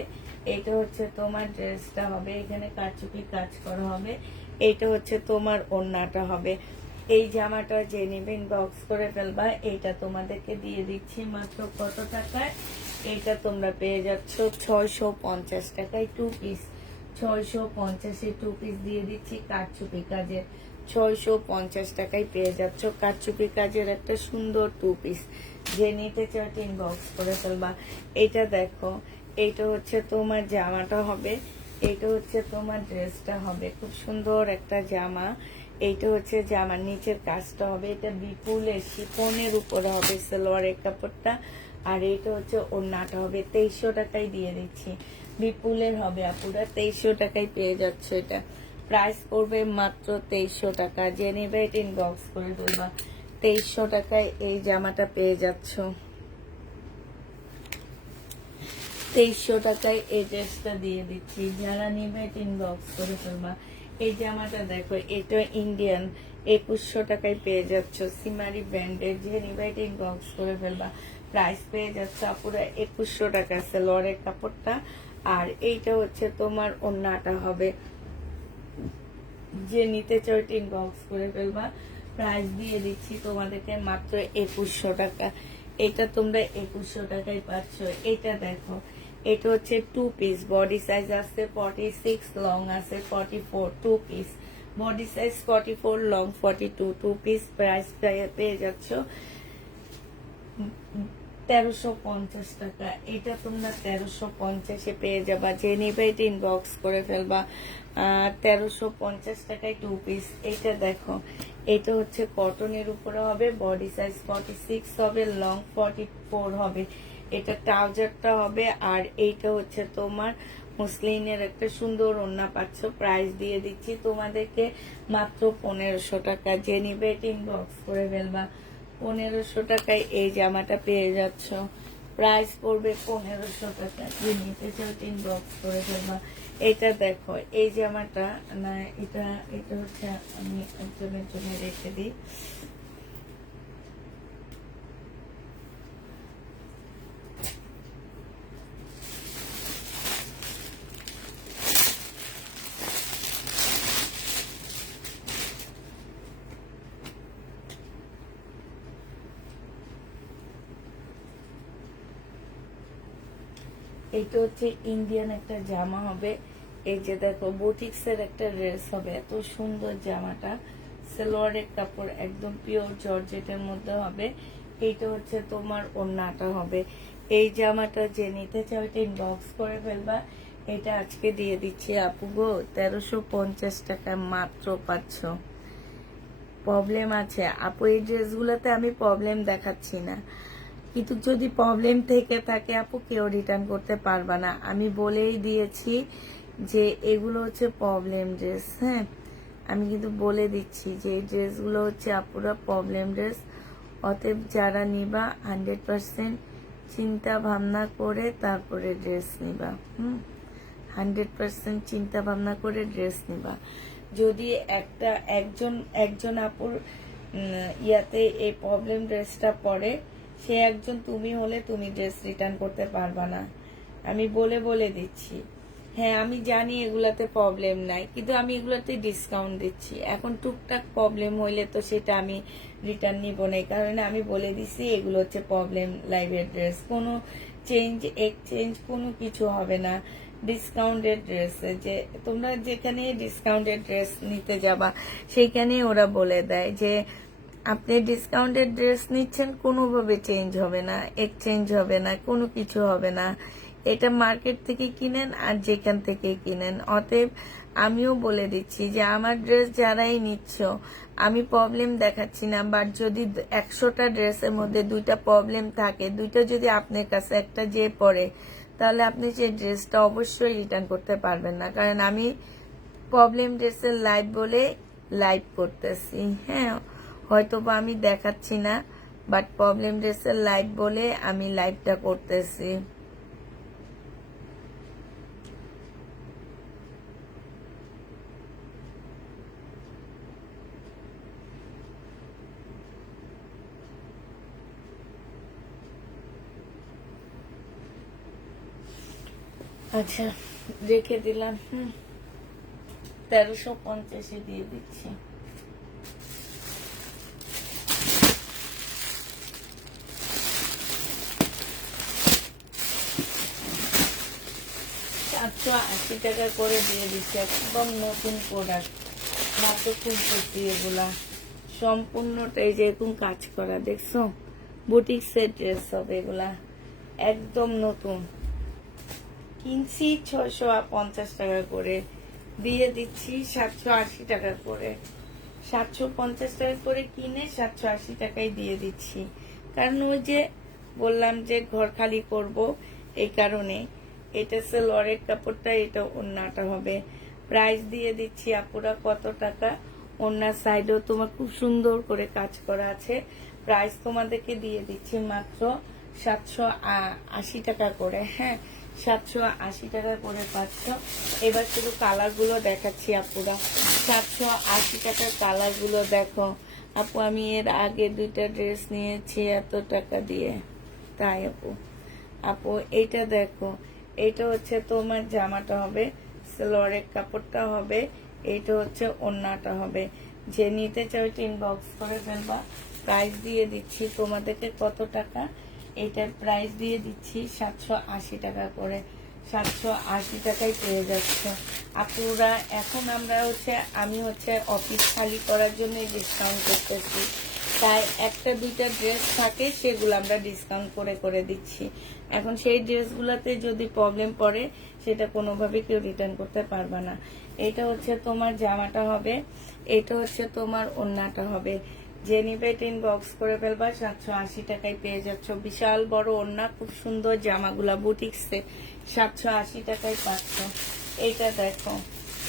এটা হচ্ছে তোমার ড্রেসটা হবে। এখানে কারচুপি কাজ করা হবে। এটা হচ্ছে তোমার ওড়নাটা হবে। এই জামাটা যে নিবে ইনবক্স করে ফেলবা। এইটা তোমাদেরকে দিয়ে দিচ্ছি মাত্র কত টাকায়? এইটা তোমরা পেয়ে যাচ্ছ 650 টাকায় 2 পিস। 650-এ 2 পিস দিয়ে দিচ্ছি কারচুপি কাজের। 650 টাকায় পেয়ে যাচ্ছ কারচুপি কাজের একটা সুন্দর 2 পিস। যে নিতে চাও ইনবক্স করে ফেলবা। এটা দেখো, এইটা হচ্ছে তোমার জামাটা হবে, এইটা হচ্ছে তোমার ড্রেসটা হবে। খুব সুন্দর একটা জামা। এইটা হচ্ছে জামার নিচের কাজটা হবে। এটা বিপুলের শিফনের উপরে হবে সালোয়ারের কাপড়টা। আর এইটা হচ্ছে ওড়নাটা হবে। 2300 টাকায় দিয়ে দিচ্ছি। বিপুলের হবে আপুরা, 2300 টাকায় পেয়ে যাচ্ছ। এটা প্রাইস পড়বে মাত্র 2300 টাকা। যে নেবে এটা ইনবক্স করে ফেলবা। 2300 টাকায় এই জামাটা পেয়ে যাচ্ছ। 2300 টাকায় এই ড্রেসটা দিয়ে দিচ্ছি। যারা নিবে এটা ইনবক্স করে ফেলবা। এই জামাটা দেখো, এটা ইন্ডিয়ান, 2100 টাকায় পেয়ে যাচ্ছ সিমারি ব্র্যান্ডের। যে নিবে এটা ইনবক্স করে ফেলবা। প্রাইস পেয়ে যাচ্ছে আপুরা 2100 টাকা সালোয়ারের কাপড়টা। আর এইটা হচ্ছে তোমার ওড়নাটা হবে। যে নিতে চাও এটা ইনবক্স করে ফেলবা। প্রাইস দিয়ে দিচ্ছি তোমাদেরকে মাত্র 2100 টাকা। এটা তোমরা 2100 টাকায় পাচ্ছ। এটা দেখো, এটা হচ্ছে 2 পিস। বডি সাইজ আছে 46, লং আছে 44। 2 piece, body size 44, long 42, 2 piece. Price পেয়ে যাচ্ছ 1350 টাকা। এটা তোমরা 1350-এ পেয়ে যাবা। যে নিবে এটা ইনবক্স করে ফেলবা। 1350 টাকায় 2 পিস। এটা দেখো, এটা হচ্ছে কটনের উপরে হবে। বডি সাইজ 46 হবে, লং 44 হবে। এটা ট্রাউজারটা হবে। আর এইটা হচ্ছে তোমার মুসলিনের একটা সুন্দর ওড়না পাচ্ছ। প্রাইস দিয়ে দিচ্ছি তোমাদেরকে মাত্র 1500 টাকা। যে নিবে এটা ইনবক্স করে ফেলবা। 1500 টাকায় এই জামাটা পেয়ে যাচ্ছ। প্রাইস পড়বে 1500 টাকা। যে নিতে চাও ইনবক্স করে ফেলবা। এটা দেখো, এই জামাটা না, এটা এটা হচ্ছে, আমি একজনের জন্য রেখে দিই। এটা হচ্ছে ইন্ডিয়ান একটা জামা হবে। এই যে দেখো বুটিক্সের একটা ড্রেস হবে, এত সুন্দর জামাটা। সালোয়ারের কাপড় একদম পিওর জর্জেটের মধ্যে হবে। এইটা হচ্ছে তোমার ওড়নাটা হবে। এই জামাটা যে নিতে চাও এটা ইনবক্স করে ফেলবা। এটা আজকে দিয়ে দিচ্ছি আপু গো 1350 টাকা মাত্র পাচ্ছ। প্রবলেম আছে আপু, এই ড্রেসগুলোতে আমি প্রবলেম দেখাচ্ছি না, কিন্তু যদি প্রবলেম থেকে থাকে আপু কেউ রিটার্ন করতে পারবা না। আমি বলেই দিয়েছি যে এগুলো হচ্ছে প্রবলেম ড্রেস। হ্যাঁ, আমি কিন্তু বলে দিচ্ছি যে এই ড্রেসগুলো হচ্ছে আপুরা প্রবলেম ড্রেস। অতএব যারা নিবা 100% চিন্তা ভাবনা করে তারপরে ড্রেস নিবা। 100% চিন্তা ভাবনা করে ড্রেস নিবা। যদি একজন আপুর ইয়াতে এই প্রবলেম ড্রেসটা পরে, সে একজন তুমি হলে তুমি ড্রেস রিটার্ন করতে পারবা না। আমি বলে দিচ্ছি। হ্যাঁ আমি জানি এগুলাতে প্রবলেম নাই, কিন্তু আমি এগুলাতে ডিসকাউন্ট দিচ্ছি। এখন টুকটাক প্রবলেম হইলে তো সেটা আমি রিটার্ন নিব না, কারণ আমি বলে দিছি এগুলো হচ্ছে প্রবলেম লাইভের ড্রেস। কোনো চেঞ্জ এক্সচেঞ্জ কোনো কিছু হবে না ডিসকাউন্টেড ড্রেস। যে তোমরা যেখানে ডিসকাউন্টেড ড্রেস নিতে যাবা সেইখানে ওরা বলে দেয় যে আপনি ডিসকাউন্টেড ড্রেস নিচ্ছেন, কোনোভাবে চেঞ্জ হবে না, এক্সচেঞ্জ হবে না, কোনো কিছু হবে না। এটা মার্কেট থেকে কিনেন আর যেখান থেকে কিনেন। অতএব আমিও বলে দিচ্ছি যে আমার ড্রেস যারাই নিচ্ছ আমি প্রবলেম দেখাচ্ছি না, বাট যদি 100টা ড্রেসের মধ্যে 2টা প্রবলেম থাকে, 2টা যদি আপনার কাছে একটা যে পড়ে, তাহলে আপনি সেই ড্রেসটা অবশ্যই রিটার্ন করতে পারবেন না, কারণ আমি প্রবলেম ড্রেসের লাইভ বলে লাইভ করতেছি। হ্যাঁ, হয়তো বা আমি দেখাচ্ছি না, বাট প্রবলেম ড্রেসের লাইভ বলে আমি লাইভটা করতেছি। আচ্ছা রেখে দিলাম। 1350 দিয়ে দিচ্ছি। টাকা করে দিয়ে দিচ্ছি, একদম নতুন প্রোডাক্ট। মাত্র খুঁজতেছি এগুলা সম্পূর্ণটাই যেরকম কাজ করা, দেখছো বুটিক্সের ড্রেস হবে এগুলা, একদম নতুন। কিনছি 650 টাকা করে, দিয়ে দিচ্ছি 780 টাকা করে। 750 টাকা করে কিনে 780 টাকায় দিয়ে দিচ্ছি, কারণ ওই যে বললাম যে ঘর খালি করব, এই কারণে। এটা সালোয়ারের কাপড়টা, এটা ওড়নাটা হবে। প্রাইস দিয়ে দিচ্ছি আপুরা কত টাকা। ওড়নার সাইডেও তোমার খুব সুন্দর করে কাজ করা আছে। প্রাইস তোমাদেরকে দিয়ে দিচ্ছি মাত্র 780 টাকা করে। হ্যাঁ, 780 টাকা করে পাচ্ছ। এবার শুধু কালার গুলো দেখাচ্ছি আপুরা। 780 টাকার কালার গুলো দেখো আপু। আমি এর আগে 2টা ড্রেস নিয়েছি এত টাকা দিয়ে, তাই আপু এইটা দেখো। এইটা হচ্ছে তোমার জামাটা হবে, সালোয়ারের কাপড়টা হবে, এইটা হচ্ছে ওড়নাটা হবে। যে নিতে চাও এটা ইনবক্স করে ফেলবা। প্রাইস দিয়ে দিচ্ছি তোমাদেরকে কত টাকা, এইটার প্রাইস দিয়ে দিচ্ছি 780 টাকা করে। 780 টাকায় পেয়ে যাচ্ছে আপুরা। এখন আমরা আমি অফিস খালি করার জন্য ডিসকাউন্ট করতেছি, তাই 1-2টা ড্রেস থাকে সেগুলো আমরা ডিসকাউন্ট করে দিচ্ছি। এখন সেই ড্রেসগুলোতে যদি প্রবলেম পড়ে সেটা কোনোভাবে কেউ রিটার্ন করতে পারবে না। এটা হচ্ছে তোমার জামাটা হবে, এটা হচ্ছে তোমার ওড়নাটা হবে। যে নিবে এটা ইনবক্স করে ফেলবা। 780 টাকায় পেয়ে যাচ্ছ। বিশাল বড় ওড়না, খুব সুন্দর জামাগুলা বুটিক্সে 780 টাকায় পাচ্ছ। এটা দেখো,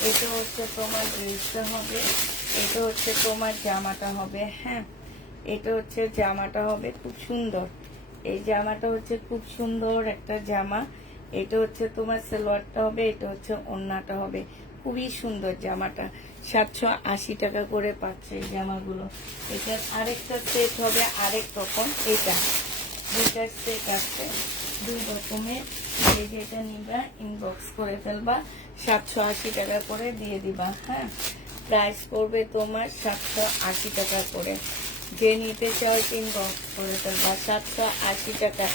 এটা হচ্ছে তোমার ড্রেসটা হবে, এটা হচ্ছে তোমার জামাটা হবে। হ্যাঁ, এটা হচ্ছে জামাটা হবে, খুব সুন্দর। এই জামাটা হচ্ছে খুব সুন্দর একটা জামা। এটা হচ্ছে তোমার সালোয়ারটা হবে, এটা হচ্ছে ওড়নাটা হবে। খুবই সুন্দর জামাটা। 780 টাকা করে পাচ্ছে এই জামাগুলো। এটার আরেকটা সেট হবে আরেক রকম। এটা 2টা সেট আছে, 2 রকমের। এই যেটা নিবা ইনবক্স করে ফেলবা, 780 টাকা করে দিয়ে দিবা। হ্যাঁ, প্রাইস পড়বে তোমার 780 টাকা করে। যে নিতে চাও ইনবক্স করে ফেলবা। 780 টাকা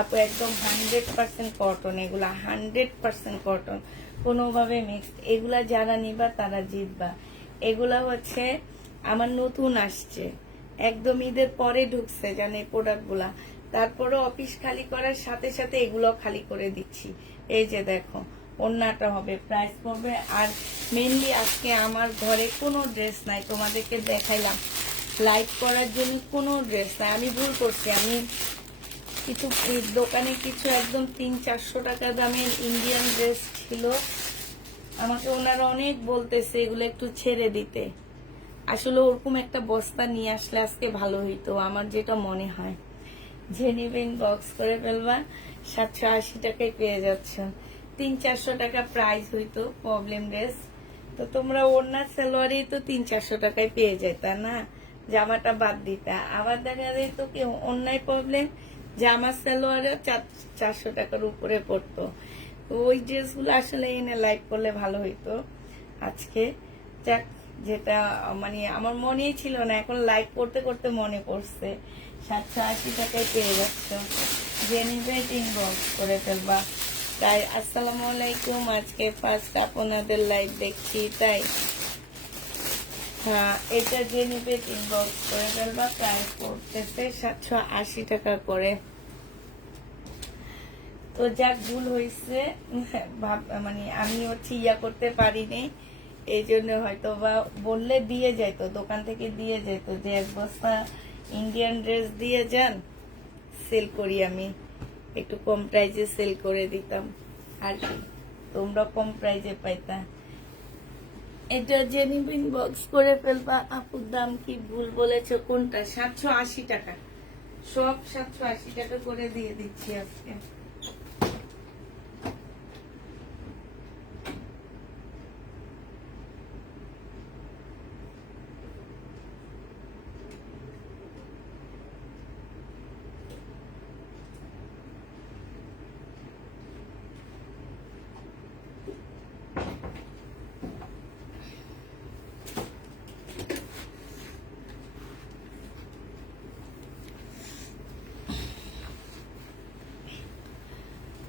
আপু, একদম 100% কটন, এগুলা 100% কটন, কোনোভাবে মিক্সড। এগুলা যারা নিবা তারা জিতবা। এগুলা হচ্ছে আমার নতুন আসছে, একদম ঈদের পরে ঢুকছে জান এই প্রোডাক্টগুলা। তারপরে অফিস খালি করার সাথে সাথে এগুলো খালি করে দিচ্ছি। এই যে দেখো, ওড়নাটা হবে, প্রাইস পড়বে। আর মেনলি আজকে আমার ঘরে কোনো ড্রেস নাই, তোমাদেরকে দেখাইলাম লাইক করার জন্য কোনো ড্রেস নাই। আমি ভুল করছি, আমি কিছু এই দোকানে কিছু একদম 300-400 টাকা দামের ইন্ডিয়ান ড্রেস ছিল, আমাকে ওনারা অনেক বলতেছে এগুলো একটু ছেড়ে দিতে। আসলে ওরকম একটা বস্তা নিয়ে আসলে আজকে ভালো হইতো, আমার যেটা মনে হয়। যে নেবেন বক্স করে ফেলবা, 780 টাকায় পেয়ে যাচ্ছ। 300-400 টাকা প্রাইস হইতো প্রবলেম ড্রেস, তো তোমরা ওড়না সালোয়ারই তো 300-400 টাকায় পেয়ে যেতা না, জামাটা বাদ দিতা। আবার দেখা যায় তো কি অন্যায় প্রবলেম, জামা সালোয়ারে 400 টাকার উপরে পড়তো। ওই ড্রেসগুলো আসলে এনে লাইক করলে ভালো হইতো আজকে। যাক, যেটা মানে আমার মনেই ছিল না, এখন লাইক করতে করতে মনে পড়ছে। 780 টাকায় পেয়ে যাচ্ছ, জেনিভে ইনবক্স করে ফেলবা। তাই আসসালামু আলাইকুম, আজকে ফার্স্ট আপনাদের লাইভ দেখছি, তাই হ্যাঁ এটা জেনিভে ইনবক্স করে ফেলবা। প্রাইস পড়তেছে 780 টাকা করে। তো যাক, ভুল হয়েছে, মানে আমি হচ্ছে ইয়া করতে পারিনি, এই জন্য হয়তো বা বললে দিয়ে যেত, দোকান থেকে দিয়ে যেত যে এক বস্তা ইন্ডিয়ান ড্রেস দিয়ে যান, সেল করি, আমি একটু কম প্রাইজে সেল করে দিতাম আর কি, তোমরা কম প্রাইজে পাইতা। এটা জেনিভিন বক্স করে ফেলবা। আপুর দাম কি ভুল বলেছো, কোনটা? 780 টাকা, সব 780 টাকা করে দিয়ে দিচ্ছি আজকে।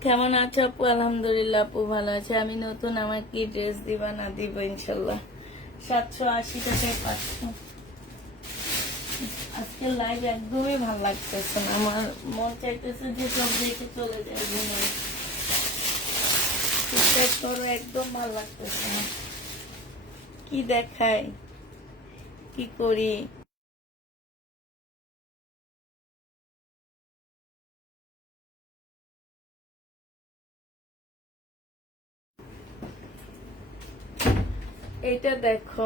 কেমন আছো আপু? আলহামদুলিল্লাহ আপু ভালো আছে। আমি নতুন, আমার কি ড্রেস দিবা? না দিব ইনশাল্লাহ। 780 টাকায় পাচ্ছ। আজকে লাইভ একদমই ভালো লাগতেছে না, আমার মন চাইতেছে যে সব দেখে চলে যায় ঘুমায়। করো, একদম ভালো লাগতেছে না। কি দেখায়, কি করি? এটা দেখো,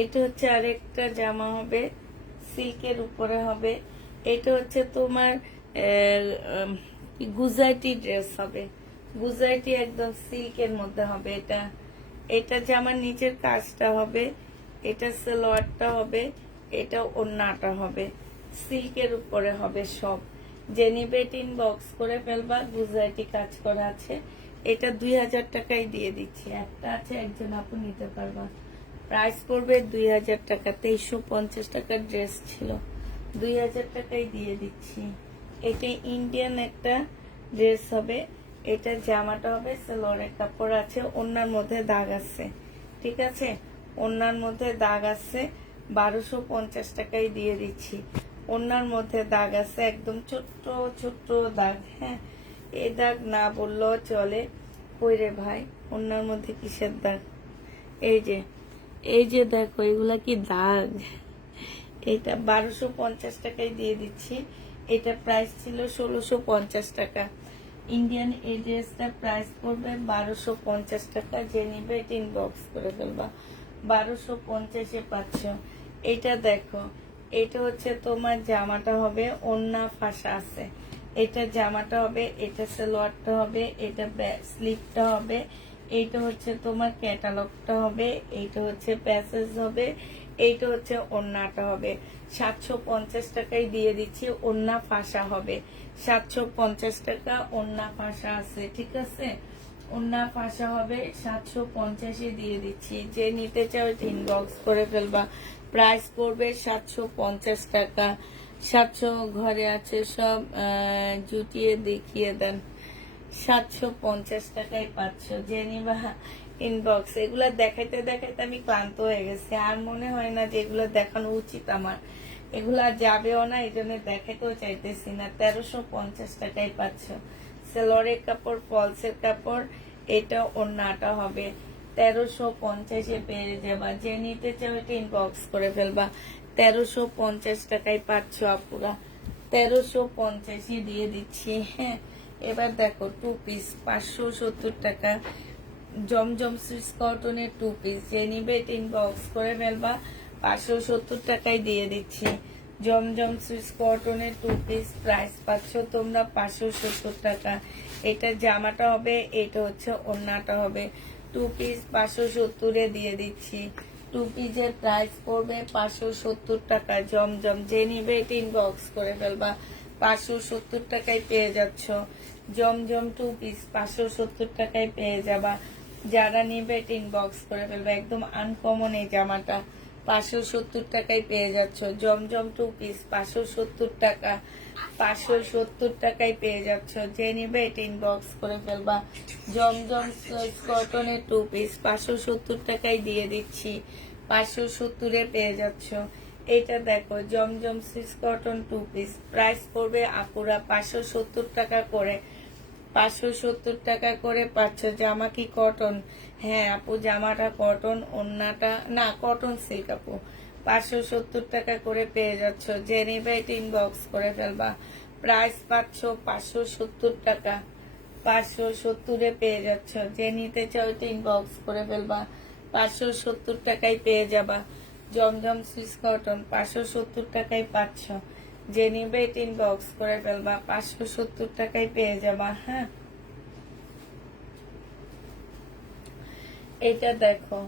এটা হচ্ছে আরেকটা জামা হবে, সিল্কের উপরে হবে। এটা হচ্ছে তোমার গুজরাটি ড্রেস হবে, গুজরাটি একদম সিল্কের মধ্যে হবে। এটা এটা জামার নিচের কাজটা হবে, এটা সালোয়ারটা হবে, এটা ওড়নাটা হবে, সিল্কের উপরে হবে সব। জেনিবেট ইনবক্স করে ফেলবা, গুজরাটি কাজ করা আছে। এটা 2000 টাকায় দিয়ে দিচ্ছি, একটা আছে, একজন আপু নিতে পারবা। প্রাইস পড়বে 2000 টাকা। 2350 টাকার ড্রেস ছিল, 2000 টাকায় দিয়ে দিচ্ছি। এটা ইন্ডিয়ান একটা ড্রেস হবে, এটা জামাটা হবে, সালোয়ারের কাপড় আছে, ওড়নার মধ্যে দাগ আছে, ঠিক আছে, ওড়নার মধ্যে দাগ আছে। 1250 টাকায় দিয়ে দিচ্ছি। ওড়নার মধ্যে দাগ আছে, একদম ছোট্ট ছোট্ট দাগ। হ্যাঁ, এই দাগ না বললেও চলে। কইরে ভাই, ওড়নার মধ্যে কিসের দাগ? এই যে, এই যে দেখো, এগুলা কি দাগ? এটা 1250 টাকায় দিয়ে দিচ্ছি। এটা প্রাইস ছিল 1650 টাকা। ইন্ডিয়ান এই ড্রেসটা প্রাইস পড়বে 1250 টাকা। যে নিবে ইনবক্স করে ফেলবা, 1250-এ পাচ্ছ। এটা দেখো, এটা হচ্ছে তোমার জামাটা হবে, ওড়না ফাঁসা আছে, এটা জামাটা হবে, এটা সালোয়ারটা হবে, এটা স্লিপটা হবে, এইটা হচ্ছে তোমার ক্যাটালগটা হবে, এইটা হচ্ছে প্যাসেজ হবে, এইটা হচ্ছে ওড়নাটা হবে। 750 টাকায় দিয়ে দিচ্ছি, ওড়না ফাঁসা হবে। 750 টাকা ওড়না ফাঁসা আছে, ঠিক আছে, ওড়না ফাঁসা হবে, 750-এ দিয়ে দিচ্ছি। যে নিতে চাও ইনবক্স করে ফেলবা। প্রাইস পড়বে 750 টাকা। 700 ঘরে আছে সব জুটিয়ে দেখিয়ে দেন। 750 টাকায় পাচ্ছ, যে নিবা ইনবক্স। এগুলা দেখাইতে দেখাইতে আমি ক্লান্ত হয়ে গেছি, আর মনে হয় না যে এগুলো দেখানো উচিত আমার। এগুলা যাবেও না, এই জন্য দেখাইতেও চাইতেছি না। 1350 টাকায় পাচ্ছ। সেলরের কাপড়, ফলসের কাপড়, এটা ওড়নাটা হবে। 1350-এ পেয়ে যাবা। যে নিতে চাও এটা ইনবক্স করে ফেলবা। 1350 টাকায় পাচ্ছ আপুরা। 1350-ই দিয়ে দিচ্ছি। হ্যাঁ, এবার দেখো টু পিস 570 টাকা। জমজম সুইস কটনের টু পিস, যে নিবে এটা ইনবক্স করে ফেলবা। 570 টাকায় দিয়ে দিচ্ছি। জমজম সুইস কটনের টু পিস প্রাইস পাচ্ছ তোমরা 570 টাকা। এটা জামাটা হবে, এটা হচ্ছে ওড়নাটা হবে। টু পিস 570-এ দিয়ে দিচ্ছি। টু পিসের প্রাইস পড়বে 570 টাকা। জমজম, যে নিবে এটা ইনবক্স করে ফেলবা। 570 টাকায় পেয়ে যাচ্ছ। জমজম টু পিস 570 টাকায় পেয়ে যাবা। যারা নিবে এটা ইনবক্স করে ফেলবা। একদম আনকমন এই জামাটা, 570 টাকায় পেয়ে যাচ্ছ। জমজম টু পিস 570 টাকা। 570 টাকায় পেয়ে যাচ্ছ। যে নিবে এটা ইনবক্স করে ফেলবা। জমজম কটনের টু পিস 570 টাকায় দিয়ে দিচ্ছি। 570-এ পেয়ে যাচ্ছ। এটা দেখো জমজম Swiss cotton two piece, price পড়বে আপুরা 570 টাকা করে। 570 টাকা করে পাচ্ছ। জামা কি কটন? হ্যাঁ আপু, জামাটা কটন, ওড়নাটা না কটন সিল্ক আপু। 570 টাকা করে পেয়ে যাচ্ছ। যে নেবে এটা ইনবক্স করে ফেলবা। প্রাইস পাচ্ছ 570 টাকা। 570-এ পেয়ে যাচ্ছ। যে নিতে চাও এটা ইনবক্স করে ফেলবা। 570 টাকায় পেয়ে যাবা। জমজম সুইস কটন 570 টাকায় পাচ্ছ। যে নিবে এটা ইনবক্স করে ফেলবা। 570 টাকায় পেয়ে যাবা। হ্যাঁ, এটা দেখো,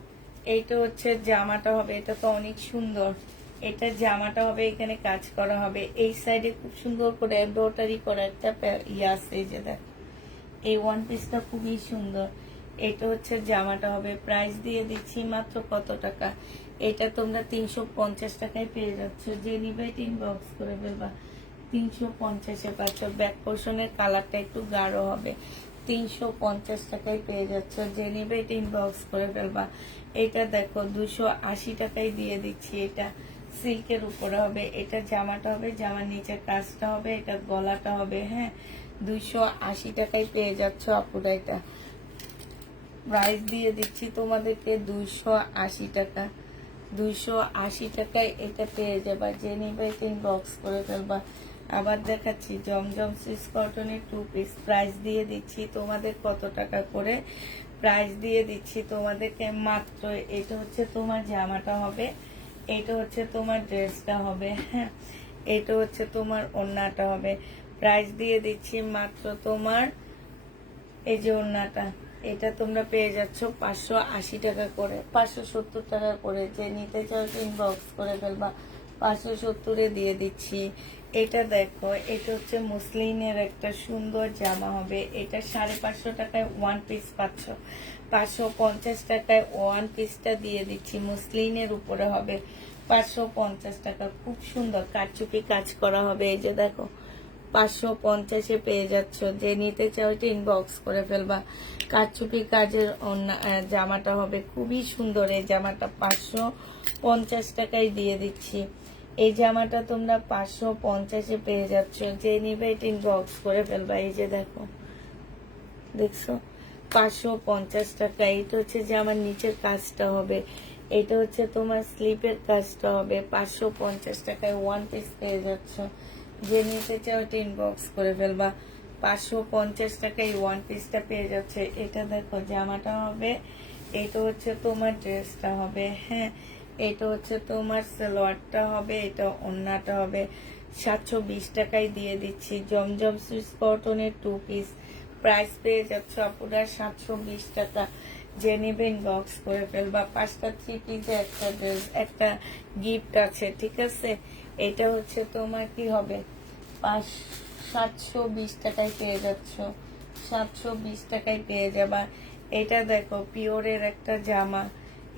এইটা হচ্ছে জামাটা হবে। এটা তো অনেক সুন্দর। এটা জামাটা হবে, এখানে কাজ করা হবে। এই সাইডে খুব সুন্দর করে এমব্রয়ডারি করা একটা ইয়ে আছে। এই যে দেখো, এই ওয়ান পিসটা খুবই সুন্দর। এটা হচ্ছে জামাটা হবে। প্রাইস দিয়ে দিচ্ছি মাত্র কত টাকা? এটা তোমরা 350 টাকায় পেয়ে যাচ্ছ। যে নিবে এটা ইনবক্স করে ফেলবা। 350-এ পাচ্ছ। ব্যাক পোর্শনের কালারটা একটু গাঢ় হবে। 350 টাকায় পেয়ে যাচ্ছ। যে নিবে এটা ইনবক্স করে ফেলবা। এটা দেখো 280 টাকায় দিয়ে দিচ্ছি। এটা সিল্কের উপরে হবে। এটা জামাটা হবে, জামার নিচে কাজটা হবে, এটা গলাটা হবে। হ্যাঁ, 280 টাকায় পেয়ে যাচ্ছ আপুরা। এটা প্রাইস দিয়ে দিচ্ছি তোমাদেরকে 280 টাকা। 280 টাকায় এটা পেয়ে যাবা। যে নিবে এটা ইনবক্স করে ফেলবা। আবার দেখাচ্ছি জমজম সুইস কটনের টু পিস, প্রাইস দিয়ে দিচ্ছি তোমাদের কত টাকা করে? প্রাইস দিয়ে দিচ্ছি তোমাদেরকে মাত্র, এটা হচ্ছে তোমার জামাটা হবে, এটা হচ্ছে তোমার ড্রেসটা হবে। হ্যাঁ, এটা হচ্ছে তোমার ওড়নাটা হবে। প্রাইস দিয়ে দিচ্ছি মাত্র তোমার, এই যে ওড়নাটা, এটা তোমরা পেয়ে যাচ্ছ 580 টাকা করে। 570 টাকা করে। যে নিতে চাও ইনবক্স করে ফেলবা। 570-এ দিয়ে দিচ্ছি। এটা দেখো, এটা হচ্ছে মুসলিনের একটা সুন্দর জামা হবে। এটা 550 টাকায় ওয়ান পিস পাচ্ছ। 550 টাকায় ওয়ান পিসটা দিয়ে দিচ্ছি। মুসলিনের উপরে হবে। 550 টাকা। খুব সুন্দর কারচুপি কাজ করা হবে। এই যে দেখো, 550-এ পেয়ে যাচ্ছ। যে নিতে চাও এটা ইনবক্স করে ফেলবা। কারচুপি কাজের জামাটা হবে, খুবই সুন্দর। এই জামাটা 550 টাকায় দিয়ে দিচ্ছি। এই জামাটা তোমরা 550-এ পেয়ে যাচ্ছ। যে নিবে এটা ইনবক্স করে ফেলবা। এই যে দেখো, দেখছো, 550 টাকা। এটা হচ্ছে যে আমার নিচের কাজটা হবে, এটা হচ্ছে তোমার স্লিপের কাজটা হবে। 550 টাকায় ওয়ান পিস পেয়ে যাচ্ছ। যে নিতে চাও এটা ইনবক্স করে ফেলবা। 550 টাকায় ওয়ান পিসটা পেয়ে যাচ্ছে। এটা দেখো জামাটা হবে, এটা হচ্ছে তোমার ড্রেসটা হবে। হ্যাঁ, এটা হচ্ছে তোমার সালোয়ারটা হবে, এটা ওড়নাটা হবে। 720 টাকায় দিয়ে দিচ্ছি। জমজম সুইস কটনের টু পিস, প্রাইস পেয়ে যাচ্ছ আপুরা 720 টাকা। যে নিবে ইনবক্স করে ফেলবা। 5টা থ্রি পিসে একটা ড্রেস, একটা গিফট আছে, ঠিক আছে? এটা হচ্ছে তোমার কি হবে, 720 টাকায় পেয়ে যাচ্ছ। 720 টাকায় পেয়ে যাবা। এটা দেখো পিওরের একটা জামা,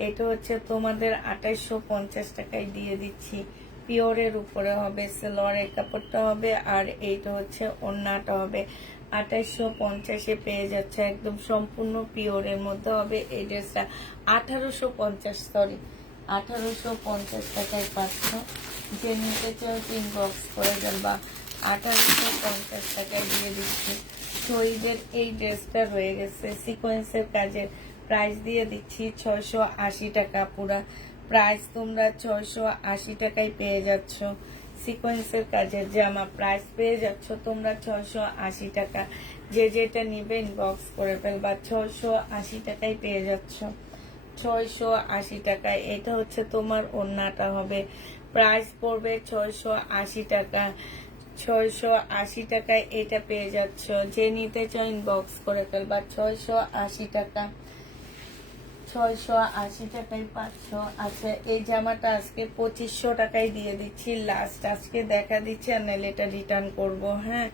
এটা হচ্ছে তোমাদের 2850 টাকায় দিয়ে দিচ্ছি। পিওরের উপরে হবে, সেলোয়ারের কাপড়টা হবে, আর এইটা হচ্ছে ওড়নাটা হবে। 2850-এ পেয়ে যাচ্ছে, একদম সম্পূর্ণ পিওরের মধ্যে হবে এই ড্রেসটা। 1850, সরি 1850 টাকায় পাচ্ছ। যে নিতে চাও ইনবক্স করে দেন, বা 1850 টাকায় দিয়ে দিচ্ছি। শহীদের এই ড্রেসটা রয়ে গেছে সিকোয়েন্সের কাজের, প্রাইস দিয়ে দিচ্ছি 680 টাকা। পুরা প্রাইস তোমরা 680 টাকায় পেয়ে যাচ্ছ। সিকোয়েন্সের কাজের জামা প্রাইস পেয়ে যাচ্ছ তোমরা 680 টাকা। যে যেটা নিবে ইনবক্স করে ফেলবা। 680 টাকায় পেয়ে যাচ্ছ, 680 টাকায়। এটা হচ্ছে তোমার ওড়নাটা হবে, প্রাইস পড়বে 680 টাকা। 680 টাকায় এটা পেয়ে যাচ্ছ। যে নিতে চাও ইনবক্স করে ফেলবা। 680 টাকা, 680 টাকায় পাচ্ছ। আচ্ছা, এই জামাটা আজকে 2500 টাকায় দিয়ে দিচ্ছি, লাস্ট আজকে দেখা দিচ্ছি, আর নাহলে এটা রিটার্ন করবো। হ্যাঁ,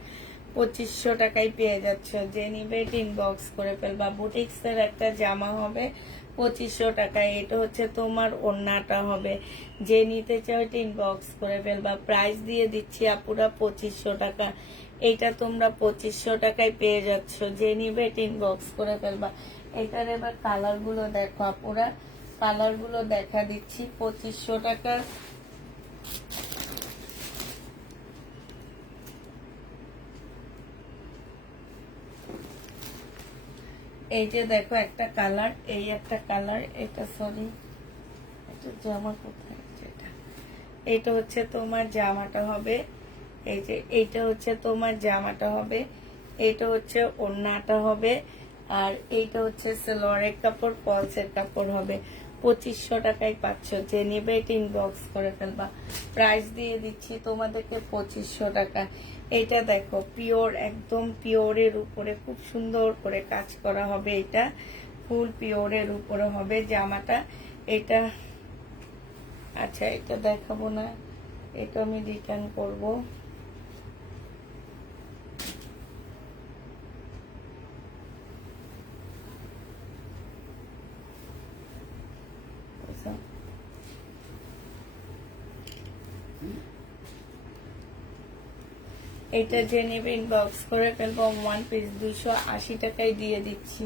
2500 টাকায় পেয়ে যাচ্ছ। যে নিবে ইনবক্স করে ফেলবা। বুটিক্সের একটা জামা হবে 2500 টাকায়। এটা হচ্ছে তোমার ওড়নাটা হবে। যে নিতে চাও ইনবক্স করে ফেলবা। প্রাইস দিয়ে দিচ্ছি আপুরা 2500 টাকা। এইটা তোমরা 2500 টাকায় পেয়ে যাচ্ছ। যে নিবে ইনবক্স করে ফেলবা। এটার এবার কালার গুলো দেখো আপুরা, কালার গুলো দেখা দিচ্ছি। 2500 টাকা, এই যে দেখো একটা কালার, এই একটা কালার, এটা সরি এটা জামা কোথায়, যেটা এইটা হচ্ছে তোমার জামাটা হবে। এই যে এইটা হচ্ছে তোমার জামাটা হবে, এইটা হচ্ছে ওড়নাটা হবে, আর এইটা হচ্ছে সালোয়ারের কাপড়, ফলসের কাপড় হবে। 2500 টাকায় পাচ্ছ। যে নেবে এটা ইনবক্স করে ফেলবা। প্রাইস দিয়ে দিচ্ছি তোমাদেরকে 2500 টাকা। এটা দেখো পিওর, একদম পিওরের উপরে খুব সুন্দর করে কাজ করা হবে। এটা ফুল পিওরের উপরে হবে জামাটা। এটা আচ্ছা, এটা দেখাবো না, এটা আমি রিটার্ন করবো। এটা যে নেবে ইনবক্স করে ফেলবো। ওয়ান পিস 280 টাকায় দিয়ে দিচ্ছি।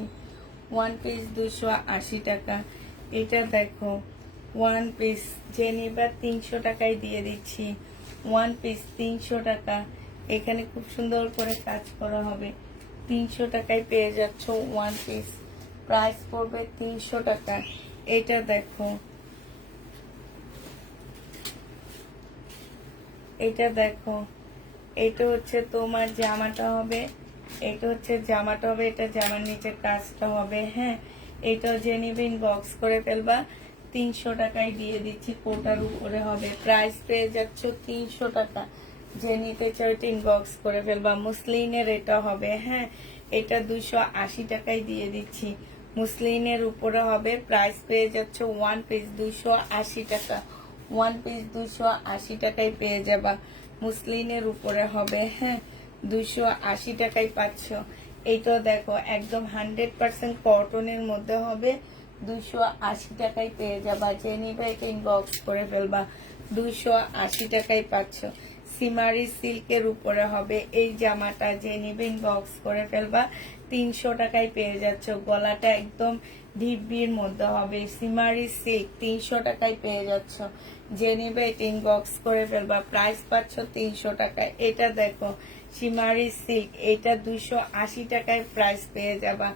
ওয়ান পিস 280 টাকা। এটা দেখো ওয়ান পিস যে নেবে 300 টাকায় দিয়ে দিচ্ছি। ওয়ান পিস 300 টাকা। এখানে খুব সুন্দর করে কাজ করা হবে। 300 টাকায় পেয়ে যাচ্ছ ওয়ান পিস। প্রাইস পড়বে 300 টাকা। এটা দেখো, এটা দেখো, এটা হচ্ছে তোমার জামাটা হবে, এটা হচ্ছে জামাটা হবে, এটা জামার নিচের কাজটা হবে। হ্যাঁ, এটাও যে নিবে ইনবক্স করে ফেলবা। 300 টাকায় দিয়ে দিচ্ছি, কোটার উপরে হবে। প্রাইস পেয়ে যাচ্ছ 300 টাকা। যে নিতে চাও এটা ইনবক্স করে ফেলবা। মুসলিনের এটা হবে। হ্যাঁ, এটা 280 টাকায় দিয়ে দিচ্ছি। মুসলিনের উপরে হবে। প্রাইস পেয়ে যাচ্ছ ওয়ান পিস 280 টাকা। ওয়ান পিস 280 টাকায় পেয়ে যাবা। মুসলিনের উপরে হবে। হ্যাঁ, 280 টাকায় পাচ্ছ। এইটাও দেখো একদম 100% কটনের মধ্যে হবে। 280 টাকায় পেয়ে যাবা। যে নিবে এটা ইনবক্স করে ফেলবা। 280 টাকায় পাচ্ছ। সিমারি সিল্কের উপরে হবে এই জামাটা। যে নিবে ইনবক্স করে ফেলবা। 300 টাকায় পেয়ে যাচ্ছ। গলাটা একদম ঢিবির মধ্যে হবে। সিমারি সিল্ক 300 টাকায় পেয়ে যাচ্ছ। যে নিবে এটা ইনবক্স করে ফেলবা। প্রাইস পাচ্ছ 300 টাকায়। এটা দেখো সিমারি সিল্ক, এটা 280 টাকায় প্রাইস পেয়ে যাবা।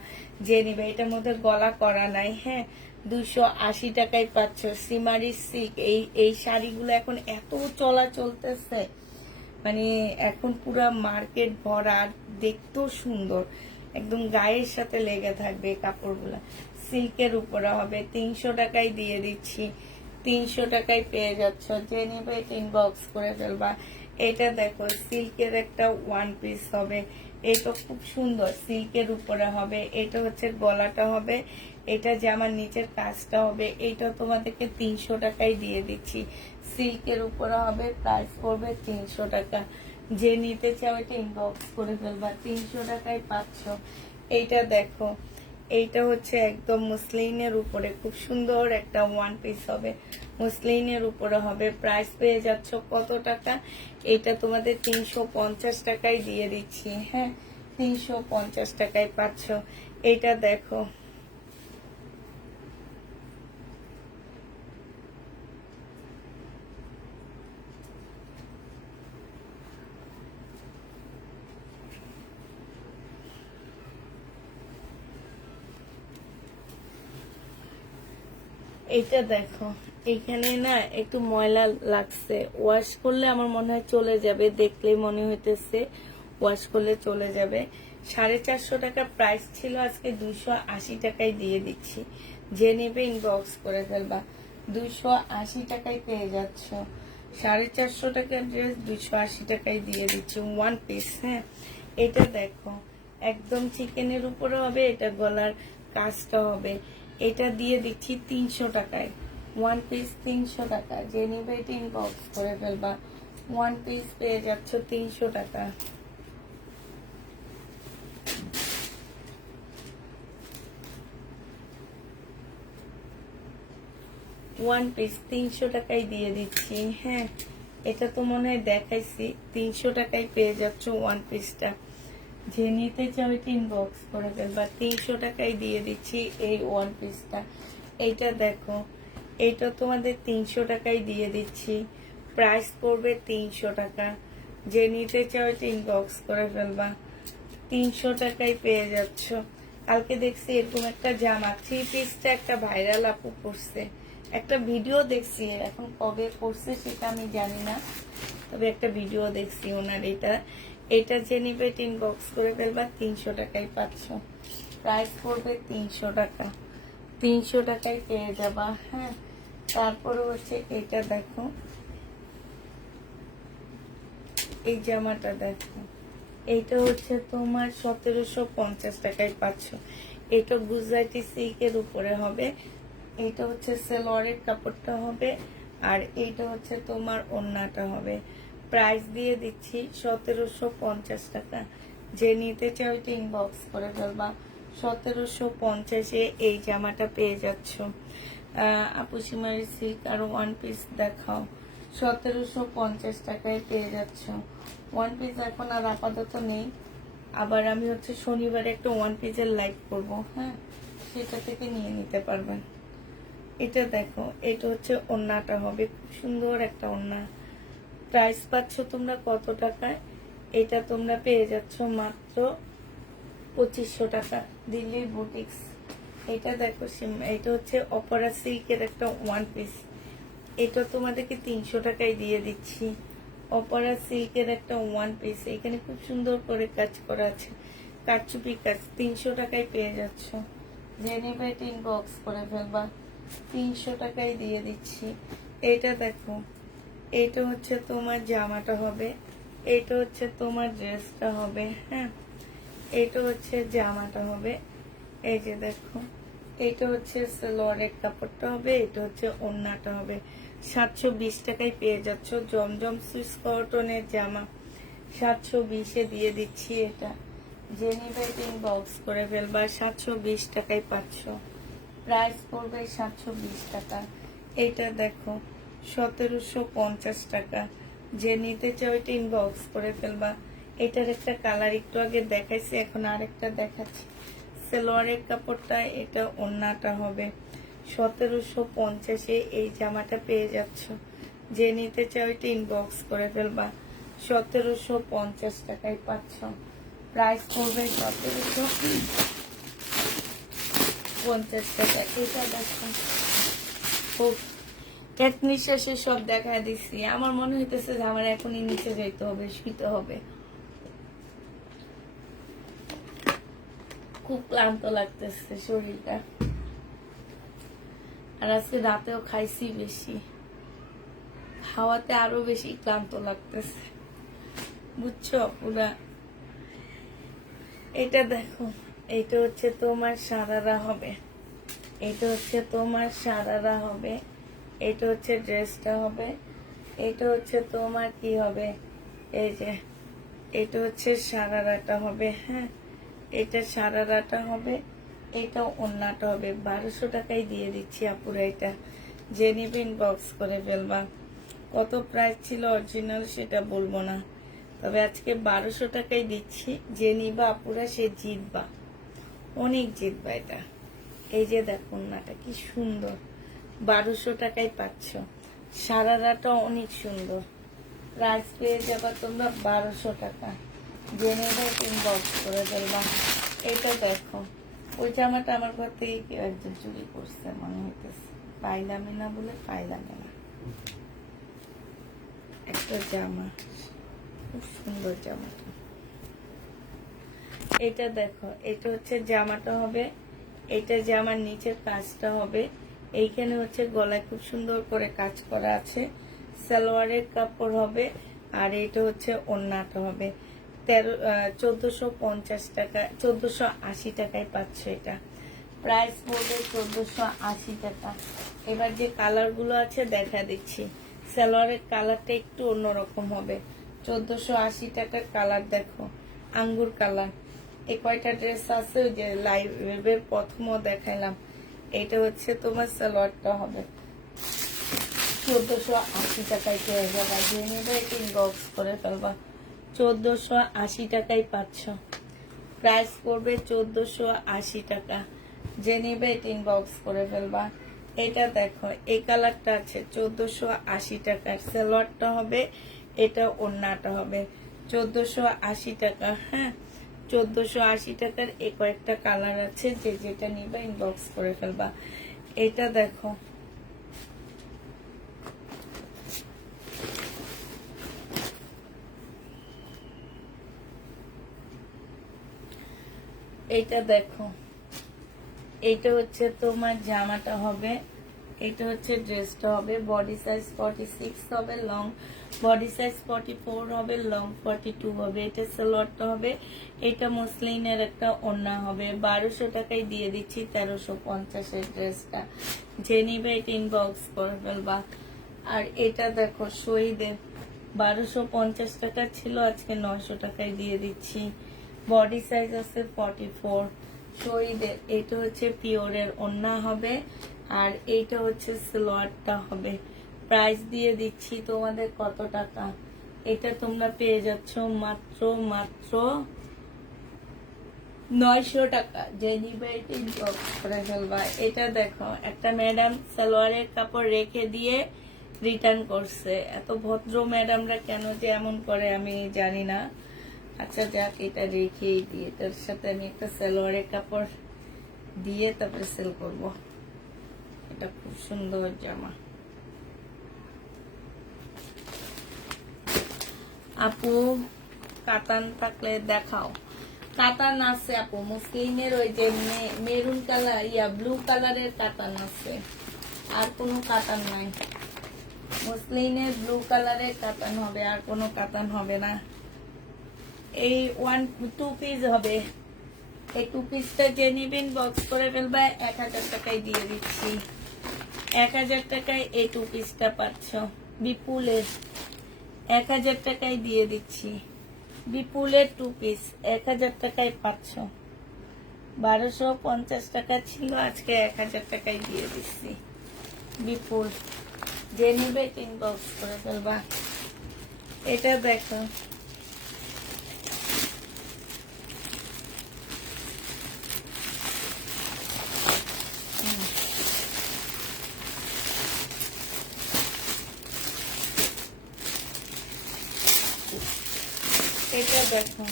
যে নিবে এটার মধ্যে গলা করা নাই। হ্যাঁ, 280 টাকায় পাচ্ছ সিমারি সিল্ক। এই শাড়িগুলো এখন এত চলা চলতেছে, মানে এখন পুরা মার্কেট ভরা, আর দেখতেও সুন্দর, একদম গায়ের সাথে লেগে থাকবে কাপড়গুলা। সিল্কের উপরে হবে। 300 টাকায় দিয়ে দিচ্ছি। 300 টাকায় পেয়ে যাচ্ছ। যে নেবে এটা ইনবক্স করে ফেলবা। এটা দেখো সিল্কের একটা ওয়ান পিস হবে। এটা খুব সুন্দর, সিল্কের উপরে হবে। এটা হচ্ছে গলাটা হবে, এটা জামার নিচের কাজটা হবে। এইটা তোমাদেরকে 300 টাকায় দিয়ে দিচ্ছি। সিল্কের উপরে হবে। প্রাইস পড়বে 300 টাকা। যে নিতে চাও এটা ইনবক্স করে ফেলবা। 300 টাকায় পাচ্ছ। এইটা দেখো, এইটা হচ্ছে একদম মুসলিনের উপরে খুব সুন্দর একটা ওয়ান পিস হবে, মুসলিনের উপরে হবে। প্রাইস পেয়ে যাচ্ছ কত টাকা? এটা তোমাদের 350 টাকায় দিয়ে দিচ্ছি। হ্যাঁ, 350 টাকায় পাচ্ছ। এটা দেখো, এইটা দেখো, এইখানে না একটু ময়লা লাগছে, ওয়াশ করলে আমার মনে হয় চলে যাবে, দেখলেই মনে হইতেছে ওয়াশ করলে চলে যাবে। 450 টাকা প্রাইস ছিল, আজকে 280 টাকায় দিয়ে দিচ্ছি। যে নেবে ইনবক্স করে ফেলবা, 280 টাকায় পেয়ে যাচ্ছ। 450 টাকার ড্রেস 280 টাকায় দিয়ে দিচ্ছি, ওয়ান পিস। হ্যাঁ, এটা দেখো একদম চিকেনের উপরে হবে, এটা গলার কাজটা হবে। এটা দিয়ে দিচ্ছি 300 টাকায়, ওয়ান পিস 300 টাকা। যে নিবে এটা ইনবক্স করে ফেলবা, ওয়ান পিস পেয়ে যাচ্ছ 300 টাকা। ওয়ান পিস 300 টাকায় দিয়ে দিচ্ছি। হ্যাঁ, এটা তো মনে হয় দেখাইছি, 300 টাকায় পেয়ে যাচ্ছ ওয়ান পিসটা। যে নিতে চাও এটা ইনবক্স করে ফেলবা, 300 টাকায় দিয়ে দিচ্ছি এই ওয়ান পিসটা। এইটা দেখো, এইটা তোমাদের 300 টাকায় দিয়ে দিচ্ছি, প্রাইস পড়বে 300 টাকা। যে নিতে চাও এটা ইনবক্স করে ফেলবা, 300 টাকায় পেয়ে যাচ্ছ। কালকে দেখছি এরকম একটা জামা থ্রি পিসটা একটা ভাইরাল আপু পরছে, একটা ভিডিও দেখছি, এখন কবে পরছে সেটা আমি জানি না, তবে একটা ভিডিও দেখছি ওনার। এটা যে নিবে ইনবক্স করে ফেলবা, 300 টাকায় পাচ্ছ। প্রাইস পড়বে 300 টাকা, 300 টাকায় পেয়ে যাবা। হ্যাঁ, তারপরে হচ্ছে এটা দেখো, এই জামাটা দেখো, এইটা হচ্ছে তোমার 1750 টাকায় পাচ্ছ। এটা গুজরাটি সিল্কের উপরে হবে, এইটা হচ্ছে সেলোয়ারের কাপড়টা হবে, আর এইটা হচ্ছে তোমার ওড়নাটা হবে। প্রাইস দিয়ে দিচ্ছি 1750 টাকা। যে নিতে চাও এটা ইনবক্স করে ফেলবা, 1750-এ এই জামাটা পেয়ে যাচ্ছ। আপু সীমারি সিল্ক আর ওয়ান পিস দেখাও, 1750 টাকায় পেয়ে যাচ্ছ। ওয়ান পিস এখন আর আপাতত নেই, আবার আমি হচ্ছে শনিবারে একটা ওয়ান পিসের লাইভ করবো। হ্যাঁ, সেটা থেকে নিয়ে নিতে পারবেন। এটা দেখো, এটা হচ্ছে ওড়নাটা হবে, খুব সুন্দর একটা ওড়না। প্রাইস পাচ্ছ তোমরা কত টাকায়? এটা তোমরা পেয়ে যাচ্ছ মাত্র 2500 টাকা, দিল্লির বুটিক্স। এটা দেখো, এটা হচ্ছে অপরা সিল্কের একটা ওয়ান পিস, এটা তোমাদেরকে 300 টাকায় দিয়ে দিচ্ছি। অপরা সিল্কের একটা ওয়ান পিস, এখানে খুব সুন্দর করে কাজ করা আছে, কারচুপি কাজ, 300 টাকায় পেয়ে যাচ্ছ। জেনিভেট ইনবক্স করে ফেলবা, 300 টাকায় দিয়ে দিচ্ছি। এটা দেখো, এটা হচ্ছে তোমার জামাটা হবে, এটা হচ্ছে তোমার ড্রেসটা হবে। হ্যাঁ, এটা হচ্ছে জামাটা হবে, এই যে দেখো, এটা হচ্ছে সালোয়ারের কাপড়টা হবে, এটা হচ্ছে ওড়নাটা হবে। 720 টাকায় পেয়ে যাচ্ছ জমজম সুইস কটনের জামা, 720-এ দিয়ে দিচ্ছি। এটা জেনিভেট ইনবক্স করে ফেলবা, 720 টাকায় পাচ্ছ। প্রাইস পড়বে 720 টাকা। এটা দেখো, 1750 টাকা। যে নিতে চাও এটা ইনবক্স করে ফেলবা। এটার একটা কালার একটু আগে দেখাইছি, এখন আরেকটা দেখাচ্ছি। সালোয়ারের কাপড়টা, এটা ওড়নাটা হবে। 1750-এ এই জামাটা পেয়ে যাচ্ছ। যে নিতে চাও এটা ইনবক্স করে ফেলবা, 1750 টাকায় পাচ্ছ। প্রাইস পড়বে 1750 টাকা। এটা দেখো, খুব এক নিঃশ্বাসে সব দেখা দিচ্ছি, আমার মনে হইতেছে যে আমার এখনই নিচে যাইতে হবে, শুইতে হবে, খুব ক্লান্ত লাগতেছে শরীরটা। আর আজকে রাতেও খাইছি বেশি, খাওয়াতে আরো বেশি ক্লান্ত লাগতেছে, বুঝছো পুরা। এটা দেখো, এটা হচ্ছে তোমার সারারা হবে, এটা হচ্ছে তোমার সারারা হবে, এটা হচ্ছে ড্রেসটা হবে, এটা হচ্ছে তোমার কি হবে, এই যে এটা হচ্ছে সারারাটা হবে। হ্যাঁ, এটা সারারাটা হবে, এটা ওন্নাটা হবে 1200 টাকায় দিয়ে দিচ্ছি আপুরা। এটা যে নেবেন বক্স করে ফেলবা। কত প্রাইস ছিল অরিজিনাল সেটা বলবো না, তবে আজকে 1200 টাকায় দিচ্ছি। যে নিবা আপুরা সে জিতবা, অনেক জিতবা এটা। এই যে দেখো ওন্নাটা কি সুন্দর, 1200 টাকায় পাচ্ছ। সারারাটা অনেক সুন্দর, প্রাইস পেয়ে যাবা তোমরা 1200 টাকা। জেনে ইনবক্স করে ফেলবা। এটা দেখো, ওই জামাটা আমার ঘর থেকে কেউ একজন চুরি করছে মনে হইতেছে, পাইলামে না বলে পাইলামে না। একটা জামা, খুব সুন্দর জামাটা। এটা দেখো, এটা হচ্ছে জামাটা হবে, এটা জামার নিচের কাজটা হবে। এইখানে হচ্ছে গলায় খুব সুন্দর করে কাজ করা আছে। সালোয়ারের কাপড় হবে, আর এটা হচ্ছে ওন্নাটা হবে। 1450 টাকা, 1480 টাকায় পাচ্ছে এটা। প্রাইস পড়বে 1480 টাকা। এবার যে কালার গুলো আছে দেখা দিচ্ছি। সালোয়ারের কালারটা একটু অন্যরকম হবে। 1480 টাকার কালার দেখো, আঙ্গুর কালার। এই কয়টা ড্রেস আছে ওই যে লাইভের প্রথমও দেখাইলাম। এটা হচ্ছে তোমার সালোয়ারটা হবে। 1480 টাকায় পেয়ে যাবা। যে নেবে ইনবক্স করে ফেলবা। 1480 টাকায় পাচ্ছ। প্রাইস পড়বে 1480 টাকা। যে নেবে ইনবক্স করে ফেলবা। এটা দেখো, এই কালারটা আছে 1480 টাকার। সালোয়ারটা হবে, এটা ওন্নাটা হবে 1480 টাকা। হ্যাঁ, 1480 টাকার এই কয়েকটা কালার আছে, যে যেটা নিবা ইনবক্স করে ফেলবা। এটা দেখো, এটা দেখো, এটা হচ্ছে তোমার জামাটা হবে, এটা হচ্ছে ড্রেসটা হবে। বডি সাইজ 46 হবে, লং বডি সাইজ 44 হবে, লং 42 হবে। এটা সালোয়ারটা হবে, এটা মসলিনের একটা ওড়না হবে। 1200 টাকায় দিয়ে দিচ্ছি 1350 এর ড্রেসটা। যে নিবে এটা ইনবক্স করে ফেলবা। আর এটা দেখো শহীদের, 1250 টাকা ছিল, আজকে 900 টাকায় দিয়ে দিচ্ছি। বডি সাইজ আছে 44। শহীদের এটা হচ্ছে পিওরের ওড়না হবে, আর এইটা হচ্ছে সালোয়ারটা হবে। প্রাইস দিয়ে দিচ্ছি তোমাদের কত টাকা, এটা তোমরা পেয়ে যাচ্ছ মাত্র মাত্র 900 টাকা। যে নিবে এটা ইনবক্স করে ফেলবা। এটা দেখো, একটা ম্যাডাম সালোয়ারের কাপড় রেখে দিয়ে রিটার্ন করছে। এত ভদ্র ম্যাডামরা কেন যে এমন করে আমি জানি না। আচ্ছা যাক, এটা রেখেই দিই। এটার সাথে আমি একটা সালোয়ারের কাপড় দিয়ে তারপরে সেল করব। এটা খুব সুন্দর জামা। আপু কাতান থাকলে দেখাও। কাতান আছে আপু, মুসলিমের ওই যে মেরুন কালার, ব্লু কালারের কাতান আছে, আর কোনো কাতান নাই। মুসলিমের ব্লু কালারের কাতান হবে, আর কোনো কাতান হবে না। এই 2 পিস হবে। এই 2 পিসটা যে নিবেন বক্স করে ফেলবা। 1000 টাকায় দিয়ে দিচ্ছি। 1000 টাকায় এই 2 পিসটা পাচ্ছ। বিপুলের 1000 টাকায় দিয়ে দিচ্ছি। বিপুলের 2 পিস 1000 টাকায় পাচ্ছ। 1250 টাকা ছিল, আজকে 1000 টাকায় দিয়ে দিচ্ছি। বিপুল, যে নিবে ইনবক্স করে ফেলবা। এটা দেখো, এটা দেখো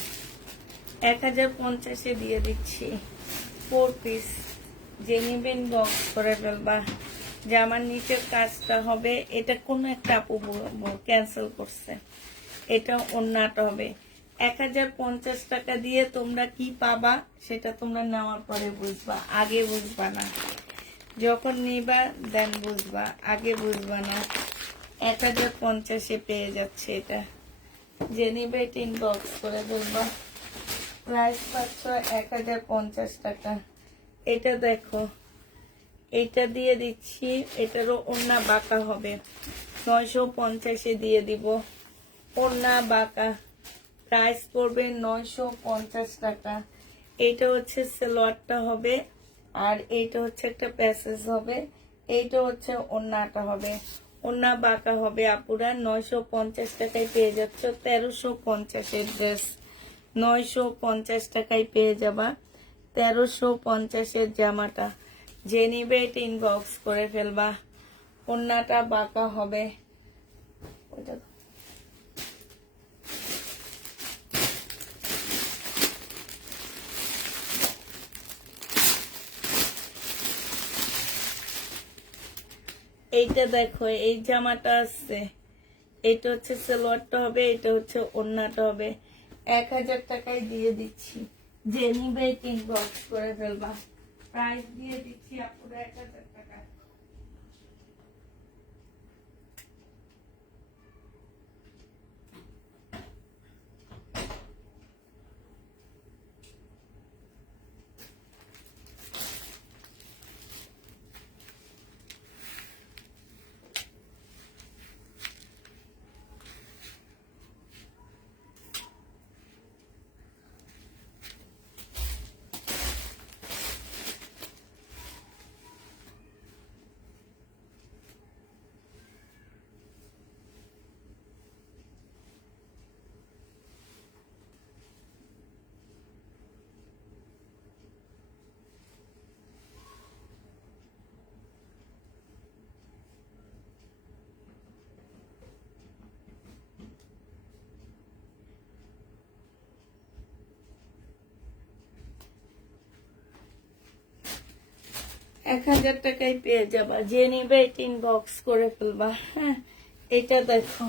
1050-এ দিয়ে দিচ্ছি। 4 পিস, যে নিবেন বক্স করে ফেলবা। জামার নিচের কাজটা হবে, এটা কোনো একটা আপু ক্যান্সেল করছে। এটা ওন্নাটা হবে। 1050 টাকা দিয়ে তোমরা কি পাবা সেটা তোমরা নেওয়ার পরে বুঝবা, আগে বুঝবা না। যখন নিবা দেন বুঝবা, আগে বুঝবা না। 1050-এ পেয়ে যাচ্ছে এটা। যে নিবে এটা ইনবক্স করে ফেলবা। প্রাইস পাচ্ছ 1050 টাকা। এটা দেখো, এটা দিয়ে দিচ্ছি। এটারও ওড়না বাঁকা হবে, 950-এ দিয়ে দিব। ওড়না বাঁকা, প্রাইস পড়বে 950 টাকা। এটা হচ্ছে সালোয়ারটা হবে, আর এইটা হচ্ছে একটা প্যাসেজ হবে, এইটা হচ্ছে ওড়নাটা হবে। ওড়না বাঁকা হবে আপুরা, 950 টাকায় পেয়ে যাচ্ছ 1350-এর ড্রেস। 950 টাকায় পেয়ে যাবা 1350-এর জামাটা। যে নিবে এটা ইনবক্স করে ফেলবা। ওড়নাটা বাঁকা হবে। ওইটা এইটা দেখো, এই জামাটা আছে, এইটা হচ্ছে সালোয়ারটা হবে, এটা হচ্ছে ওড়নাটা হবে। 1000 টাকায় দিয়ে দিচ্ছি, যে নিবে ইনবক্স করে ফেলবা। প্রাইস দিয়ে দিচ্ছি আপুরা 1000 টাকা। এক 1000 টাকায় পেয়ে যাবা, যে নিবে এটা ইনবক্স করে ফেলবা। হ্যাঁ, এটা দেখো,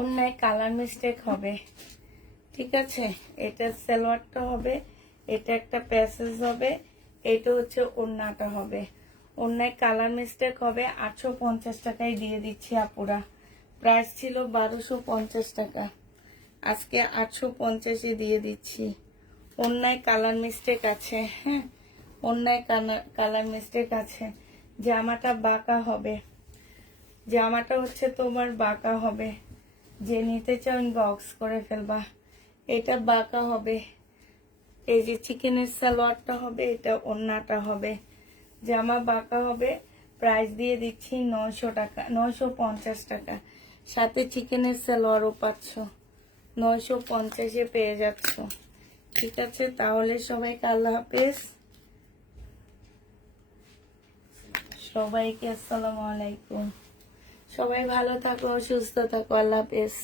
অন্যায় কালার মিস্টেক হবে, ঠিক আছে। এটা সালোয়ারটা হবে, এটা একটা প্যাসেজ হবে, এটা হচ্ছে ওড়নাটা হবে। অন্যায় কালার মিস্টেক হবে। 850 টাকায় দিয়ে দিচ্ছি আপুরা। প্রাইস ছিল 1250 টাকা, আজকে 850-এ দিয়ে দিচ্ছি। অন্যায় কালার মিস্টেক আছে, হ্যাঁ, অন্যায় কালার মিস্টেক আছে। জামাটা বাঁকা হবে, জামাটা হচ্ছে তোমার বাঁকা হবে। যে নিতে চাও ইনবক্স করে ফেলবা। এটা বাঁকা হবে, এই যে চিকেনের সালোয়ারটা হবে, এটা ওড়নাটা হবে। জামা বাঁকা হবে। প্রাইস দিয়ে দিচ্ছি 900 টাকা, 950 টাকা। সাথে চিকেনের সালোয়ারও পাচ্ছ, 950-এ পেয়ে যাচ্ছ। ঠিক আছে, তাহলে সবাইকে আল্লাহ হাফেজ। সবাইকে আসসালামু আলাইকুম। সবাই ভালো থাকো, সুস্থ থাকো, আল্লাহ হাফেজ।